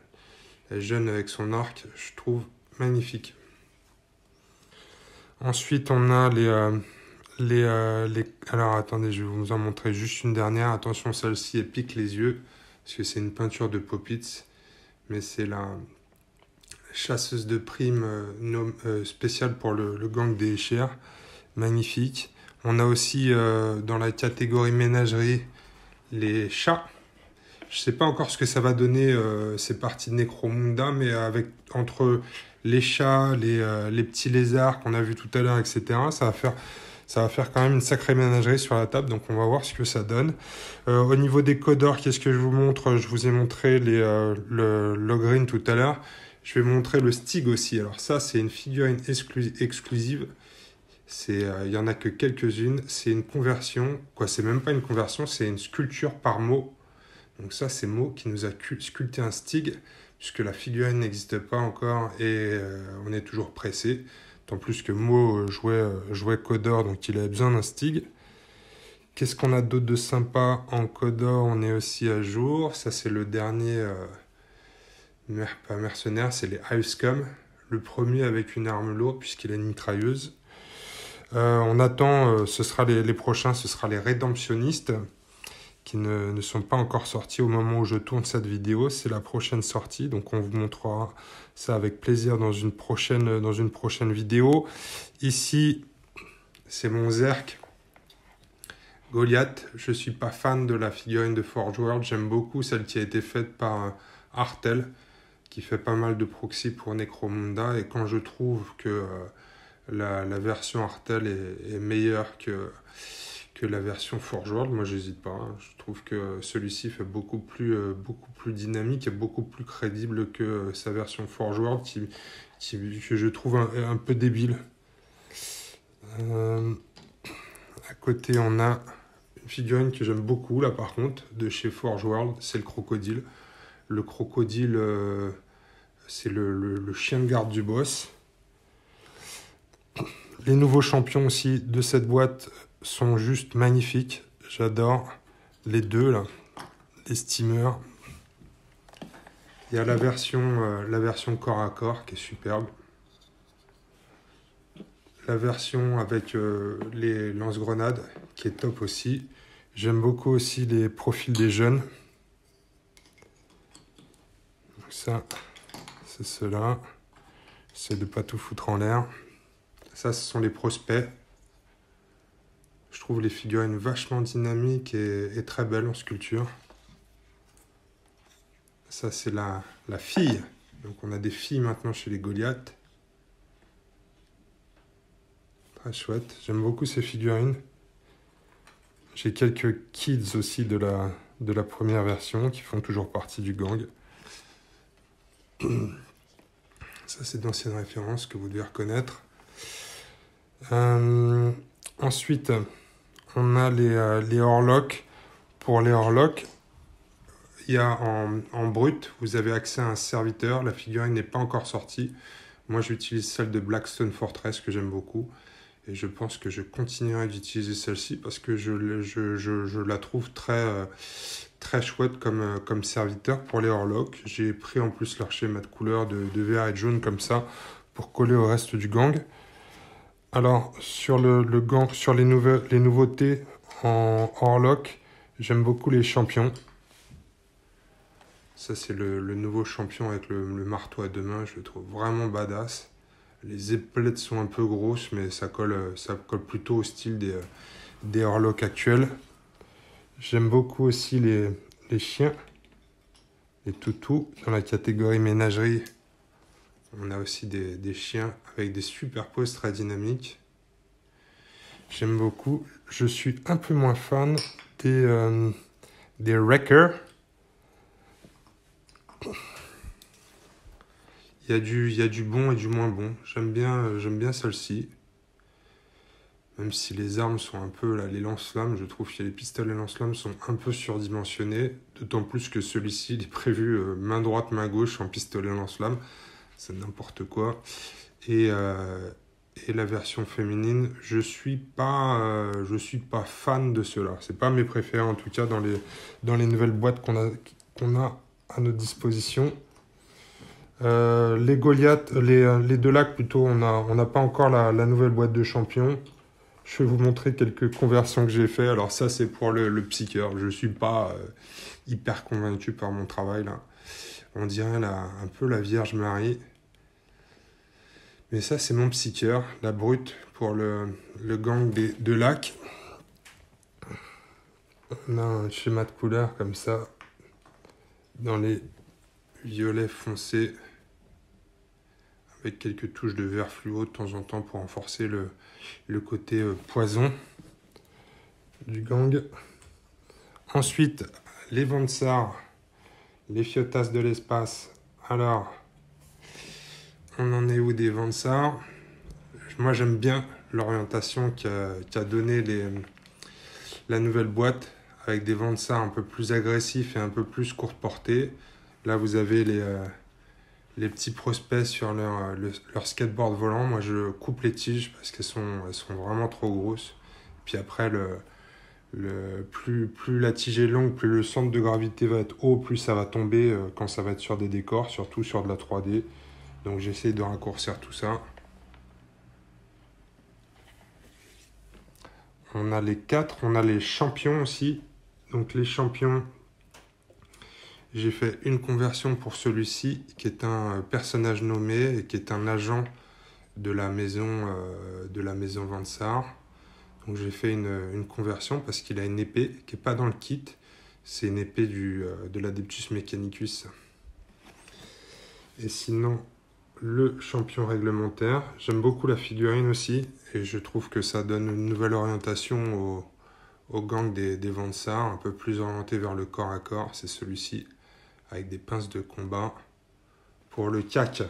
Elle est jeune avec son arc, je trouve magnifique. Ensuite, on a alors, attendez, je vais vous en montrer juste une dernière. Attention, celle-ci, elle pique les yeux, parce que c'est une peinture de Poppits. Mais c'est la chasseuse de primes spéciale pour le gang des Chers. Magnifique. On a aussi, dans la catégorie ménagerie, les chats. Je ne sais pas encore ce que ça va donner, ces parties de Necromunda, mais entre les chats, les petits lézards qu'on a vus tout à l'heure, etc., ça va faire quand même une sacrée ménagerie sur la table, donc on va voir ce que ça donne. Au niveau des codeurs, qu'est-ce que je vous montre? Je vous ai montré le Logreen tout à l'heure. Je vais montrer le Stig aussi. Alors ça, c'est une figurine exclusive. Il y en a que quelques-unes. C'est une conversion. C'est même pas une conversion, c'est une sculpture par Mo. Donc ça, c'est Mo qui nous a sculpté un Stig, puisque la figurine n'existe pas encore et on est toujours pressé. Tant plus que Mo jouait Codor, donc il avait besoin d'un Stig. Qu'est-ce qu'on a d'autre de sympa en Codor? On est aussi à jour. Ça, c'est le dernier, pas mercenaire, c'est les Iuscum. Le premier avec une arme lourde, puisqu'il a une mitrailleuse. On attend, ce sera les prochains, ce sera les Rédemptionnistes, qui ne sont pas encore sortis au moment où je tourne cette vidéo. C'est la prochaine sortie, donc on vous montrera ça avec plaisir dans une prochaine vidéo. Ici, c'est mon Zerk Goliath. Je ne suis pas fan de la figurine de Forge World. J'aime beaucoup celle qui a été faite par Artel, qui fait pas mal de proxy pour Necromunda. Et quand je trouve que la version Artel est meilleure que la version Forge World, moi j'hésite pas, hein. Je trouve que celui-ci fait beaucoup plus dynamique et beaucoup plus crédible que sa version Forge World que je trouve un peu débile. À côté, on a une figurine que j'aime beaucoup là par contre, de chez Forge World, c'est le crocodile. Le crocodile, c'est le chien de garde du boss. Les nouveaux champions aussi de cette boîte sont juste magnifiques. J'adore les deux là, les steamers. Il y a la version corps à corps qui est superbe. La version avec les lance-grenades qui est top aussi. J'aime beaucoup aussi les profils des jeunes. Donc ça, c'est cela. C'est de pas tout foutre en l'air. Ça, ce sont les prospects. Je trouve les figurines vachement dynamiques et très belles en sculpture. Ça, c'est la fille. Donc, on a des filles maintenant chez les Goliaths. Très chouette. J'aime beaucoup ces figurines. J'ai quelques kids aussi de la première version qui font toujours partie du gang. Ça, c'est d'anciennes références que vous devez reconnaître. Ensuite, on a les Horlocks. Pour les Horlocks, il y a en brut, vous avez accès à un serviteur. La figurine n'est pas encore sortie. Moi, j'utilise celle de Blackstone Fortress que j'aime beaucoup. Et je pense que je continuerai d'utiliser celle-ci parce que je la trouve très chouette comme serviteur pour les Horlocks. J'ai pris en plus leur schéma de couleur de vert et de jaune comme ça pour coller au reste du gang. Alors, sur le gang, sur les nouveautés en Horlock, j'aime beaucoup les champions. Ça, c'est le nouveau champion avec le marteau à deux mains. Je le trouve vraiment badass. Les épaulettes sont un peu grosses, mais ça colle plutôt au style des Horlocks actuels. J'aime beaucoup aussi les chiens, les toutous. Dans la catégorie ménagerie, on a aussi des chiens avec des super poses très dynamiques. J'aime beaucoup. Je suis un peu moins fan des Wreckers. Il y a du bon et du moins bon. J'aime bien celle-ci. Même si les armes sont un peu, là, les lance-flammes, je trouve que les pistolets lance-flammes sont un peu surdimensionnés. D'autant plus que celui-ci, il est prévu main droite, main gauche en pistolet lance-flammes. C'est n'importe quoi. Et la version féminine, je suis pas fan de cela. C'est pas mes préférés en tout cas dans les nouvelles boîtes qu'on a à notre disposition. Les Goliath, les deux lacs plutôt, on n'a pas encore la nouvelle boîte de champion. Je vais vous montrer quelques conversions que j'ai fait. Alors ça, c'est pour le psycheur. Je ne suis pas hyper convaincu par mon travail là. On dirait là, un peu la Vierge Marie. Mais ça, c'est mon psycheur, la brute pour le gang des deux lacs. On a un schéma de couleur comme ça, dans les violets foncés, avec quelques touches de vert fluo de temps en temps pour renforcer le côté poison du gang. Ensuite, les Vansar, les Fiotas de l'espace. Alors, on en est où des Vansar? Moi, j'aime bien l'orientation qu'a donné la nouvelle boîte, avec des Vansar un peu plus agressifs et un peu plus courte portée. Là, vous avez les petits prospects sur leur skateboard volant. Moi, je coupe les tiges parce qu'elles sont vraiment trop grosses. Puis après, plus la tige est longue, plus le centre de gravité va être haut, plus ça va tomber quand ça va être sur des décors, surtout sur de la 3D. Donc, j'essaie de raccourcir tout ça. On a les 4, on a les champions aussi. Donc, les champions... J'ai fait une conversion pour celui-ci, qui est un personnage nommé et qui est un agent de la maison Vansar. Donc j'ai fait une conversion parce qu'il a une épée qui n'est pas dans le kit. C'est une épée de l'Adeptus Mechanicus. Et sinon, le champion réglementaire. J'aime beaucoup la figurine aussi. Et je trouve que ça donne une nouvelle orientation au gang des Vansar, un peu plus orienté vers le corps à corps. C'est celui-ci, avec des pinces de combat. Pour le CAC,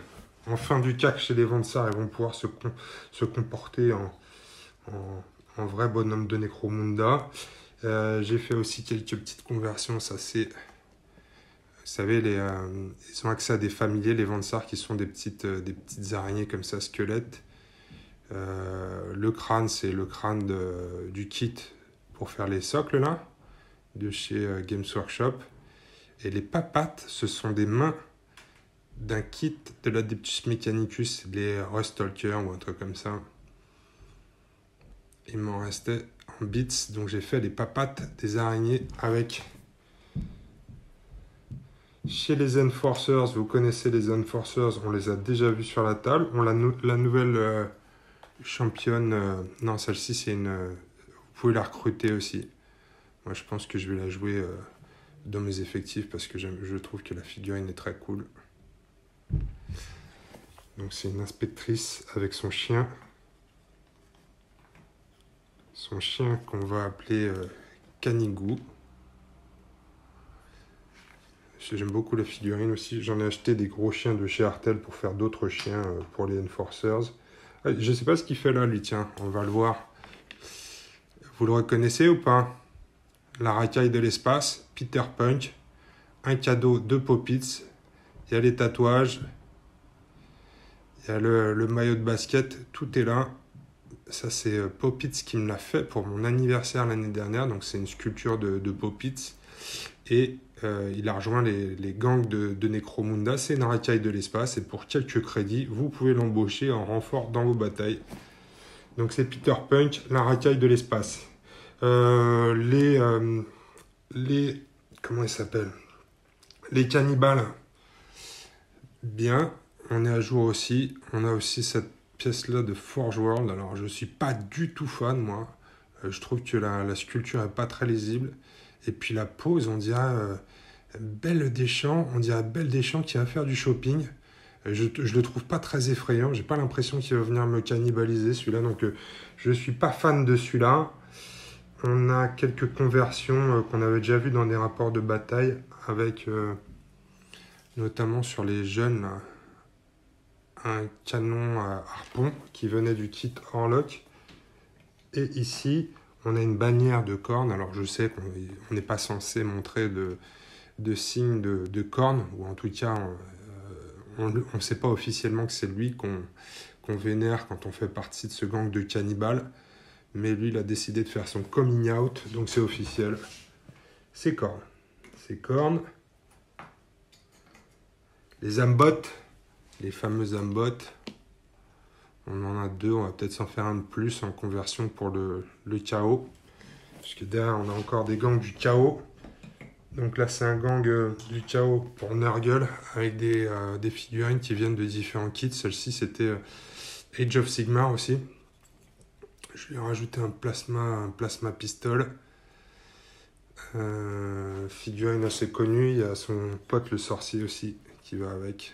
en fin du CAC chez les Vansar, ils vont pouvoir se comporter en vrai bonhomme de Necromunda. J'ai fait aussi quelques petites conversions, ça c'est... Vous savez, ils ont accès à des familiers, les Vansar, qui sont des petites araignées comme ça, squelettes. Le crâne, c'est le crâne du kit pour faire les socles là, de chez Games Workshop. Et les papates, ce sont des mains d'un kit de l'Adeptus Mechanicus, les Rustalker ou un truc comme ça. Il m'en restait en bits, donc j'ai fait les papates des araignées avec. Chez les Enforcers, vous connaissez les Enforcers, on les a déjà vus sur la table. On la nouvelle championne, non celle-ci c'est une... vous pouvez la recruter aussi. Moi je pense que je vais la jouer dans mes effectifs parce que je trouve que la figurine est très cool. Donc c'est une inspectrice avec son chien. Son chien qu'on va appeler Canigou. J'aime beaucoup la figurine aussi. J'en ai acheté des gros chiens de chez Artel pour faire d'autres chiens pour les Enforcers. Je ne sais pas ce qu'il fait là, lui, tiens. On va le voir. Vous le reconnaissez ou pas? La racaille de l'espace, Peter Punk. Un cadeau de Poppits. Il y a les tatouages. Il y a le maillot de basket. Tout est là. Ça, c'est Poppits qui me l'a fait pour mon anniversaire l'année dernière. Donc, c'est une sculpture de Poppits. Et il a rejoint les gangs de Necromunda. C'est une racaille de l'espace. Et pour quelques crédits, vous pouvez l'embaucher en renfort dans vos batailles. Donc, c'est Peter Punk, la racaille de l'espace. Comment ils s'appellent? Les cannibales. Bien. On est à jour aussi. On a aussi cette pièce-là de Forge World. Alors, je ne suis pas du tout fan, moi. Je trouve que la sculpture n'est pas très lisible. Et puis la pose, on dirait Belle Deschamps. On dirait Belle Deschamps qui va faire du shopping. Je le trouve pas très effrayant. J'ai pas l'impression qu'il va venir me cannibaliser, celui-là. Donc, je suis pas fan de celui-là. On a quelques conversions qu'on avait déjà vues dans des rapports de bataille, avec notamment sur les jeunes, là, un canon harpon qui venait du kit Orlok. Et ici, on a une bannière de cornes. Alors je sais qu'on n'est pas censé montrer de signes de cornes, ou en tout cas, on ne sait pas officiellement que c'est lui qu'on vénère quand on fait partie de ce gang de cannibales. Mais lui, il a décidé de faire son coming out, donc c'est officiel. C'est cornes. C'est cornes. Les ambottes. les fameux ambottes. On en a deux, on va peut-être s'en faire un de plus en conversion pour le chaos. Puisque derrière, on a encore des gangs du chaos. Donc là, c'est un gang du chaos pour Nurgle avec des figurines qui viennent de différents kits. Celle-ci, c'était Age of Sigmar aussi. Je lui ai rajouté un plasma pistol. Figurine assez connue. Il y a son pote le sorcier aussi qui va avec.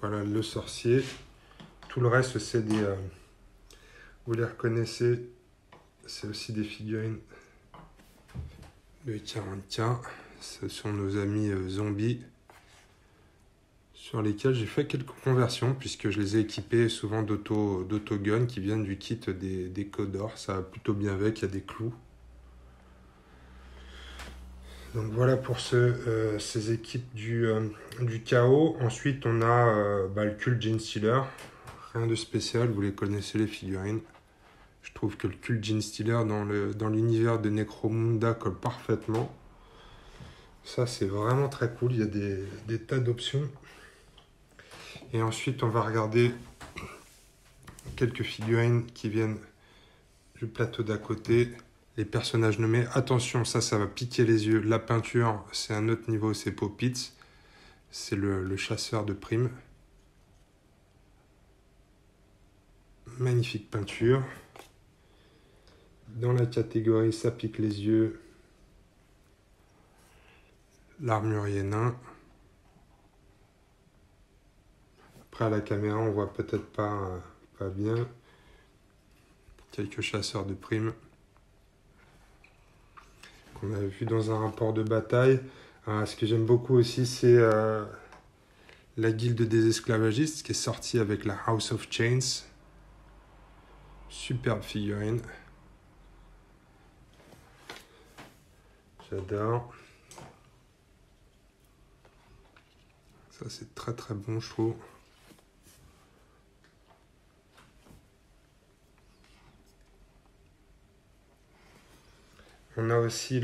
Voilà le sorcier. Tout le reste, c'est des... vous les reconnaissez. C'est aussi des figurines de 40K. Ce sont nos amis zombies sur lesquels j'ai fait quelques conversions puisque je les ai équipés souvent d'autoguns qui viennent du kit des Codors. Ça va plutôt bien avec, il y a des clous. Donc voilà pour ces équipes du chaos. Ensuite on a le Cult Genestealer. Rien de spécial, vous les connaissez les figurines. Je trouve que le Cult Genestealer dans l'univers de Necromunda colle parfaitement. Ça c'est vraiment très cool, il y a des tas d'options. Et ensuite on va regarder quelques figurines qui viennent du plateau d'à côté. Les personnages nommés, attention, ça va piquer les yeux. La peinture, c'est un autre niveau, c'est Popitz. C'est le chasseur de primes. Magnifique peinture. Dans la catégorie, ça pique les yeux. L'armurier nain. Après, à la caméra, on voit peut-être pas bien. Quelques chasseurs de primes. Qu'on a vu dans un rapport de bataille. Ce que j'aime beaucoup aussi, c'est la guilde des esclavagistes qui est sortie avec la House of Chains. Superbe figurine. J'adore. Ça, c'est très très bon, je trouve. On a aussi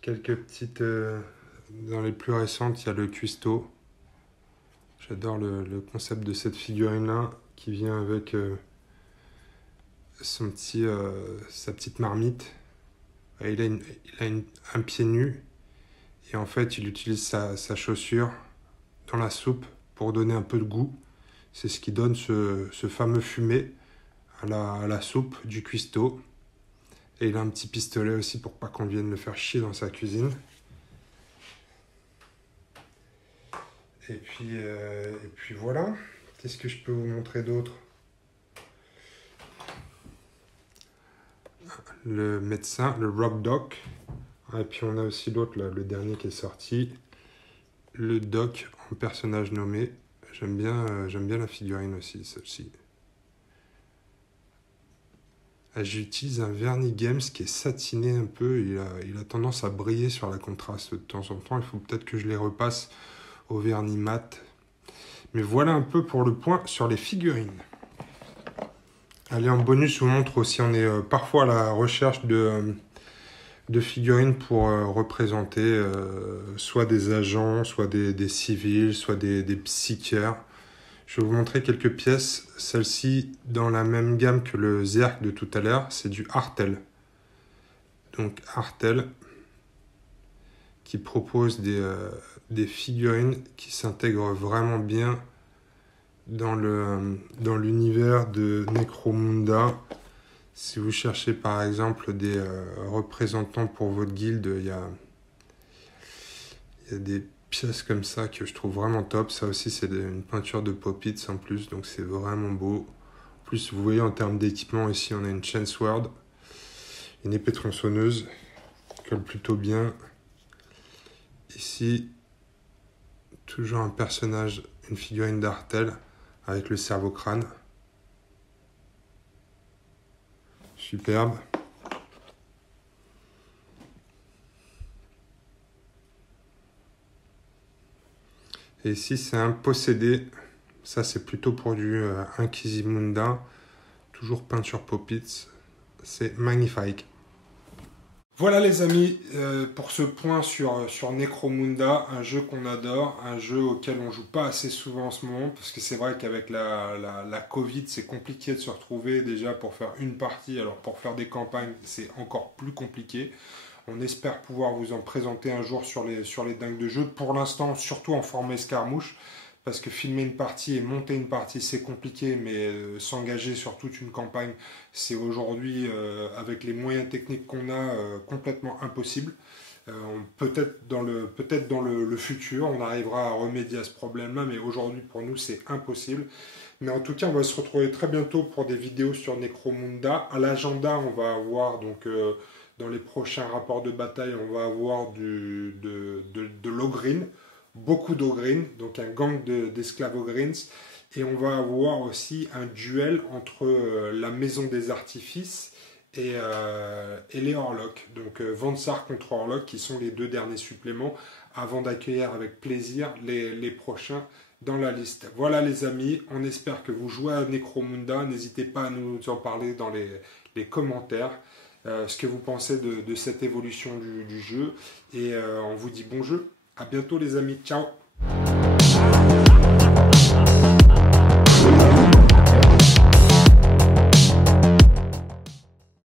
quelques petites... dans les plus récentes, il y a le Cuisto. J'adore le concept de cette figurine-là qui vient avec sa petite marmite. Et il a un pied nu. Et en fait, il utilise sa chaussure dans la soupe pour donner un peu de goût. C'est ce qui donne ce fameux fumé à la soupe du cuistot. Et il a un petit pistolet aussi pour pas qu'on vienne le faire chier dans sa cuisine. Et puis voilà. Qu'est-ce que je peux vous montrer d'autre? Le médecin, le Rock Doc. Et puis on a aussi l'autre, le dernier qui est sorti. Le Doc en personnage nommé. J'aime bien la figurine aussi, celle-ci. J'utilise un vernis Games qui est satiné un peu. Il a tendance à briller sur la contraste de temps en temps. Il faut peut-être que je les repasse au vernis mat. Mais voilà un peu pour le point sur les figurines. Allez, en bonus, je vous montre aussi. On est parfois à la recherche de figurines pour représenter soit des agents, soit des civils, soit des psychiatres. Je vais vous montrer quelques pièces. Celle-ci, dans la même gamme que le Zerk de tout à l'heure, c'est du Artel. Donc Artel, qui propose des figurines qui s'intègrent vraiment bien dans l'univers de Necromunda. Si vous cherchez par exemple des représentants pour votre guilde, il y a des pièces comme ça que je trouve vraiment top. Ça aussi, c'est une peinture de Popitz en plus, donc c'est vraiment beau. En plus, vous voyez en termes d'équipement, ici on a une Chainsword, une épée tronçonneuse, qui colle plutôt bien. Ici, toujours un personnage, une figurine d'Artel avec le cerveau-crâne. Superbe. Et ici, c'est un possédé. Ça, c'est plutôt pour du Inquisimunda. Toujours peinture Popitz. C'est magnifique. Voilà les amis, pour ce point sur Necromunda, un jeu qu'on adore, un jeu auquel on joue pas assez souvent en ce moment, parce que c'est vrai qu'avec la Covid, c'est compliqué de se retrouver déjà pour faire une partie, alors pour faire des campagnes, c'est encore plus compliqué. On espère pouvoir vous en présenter un jour sur les dingues de jeu. Pour l'instant, surtout en format escarmouche, parce que filmer une partie et monter une partie, c'est compliqué, mais s'engager sur toute une campagne, c'est aujourd'hui, avec les moyens techniques qu'on a, complètement impossible. Peut-être dans le futur, on arrivera à remédier à ce problème-là, mais aujourd'hui, pour nous, c'est impossible. Mais en tout cas, on va se retrouver très bientôt pour des vidéos sur Necromunda. À l'agenda, on va avoir donc dans les prochains rapports de bataille, on va avoir de l'Ogreen, beaucoup d'Ogreen, donc un gang d'esclaves Ogreens. Et on va avoir aussi un duel entre la Maison des Artifices et les Orlocks. Donc Vansar contre Orlok, qui sont les deux derniers suppléments, avant d'accueillir avec plaisir les prochains dans la liste. Voilà les amis, on espère que vous jouez à Necromunda. N'hésitez pas à nous en parler dans les commentaires, ce que vous pensez de cette évolution du jeu. Et on vous dit bon jeu. À bientôt les amis, ciao.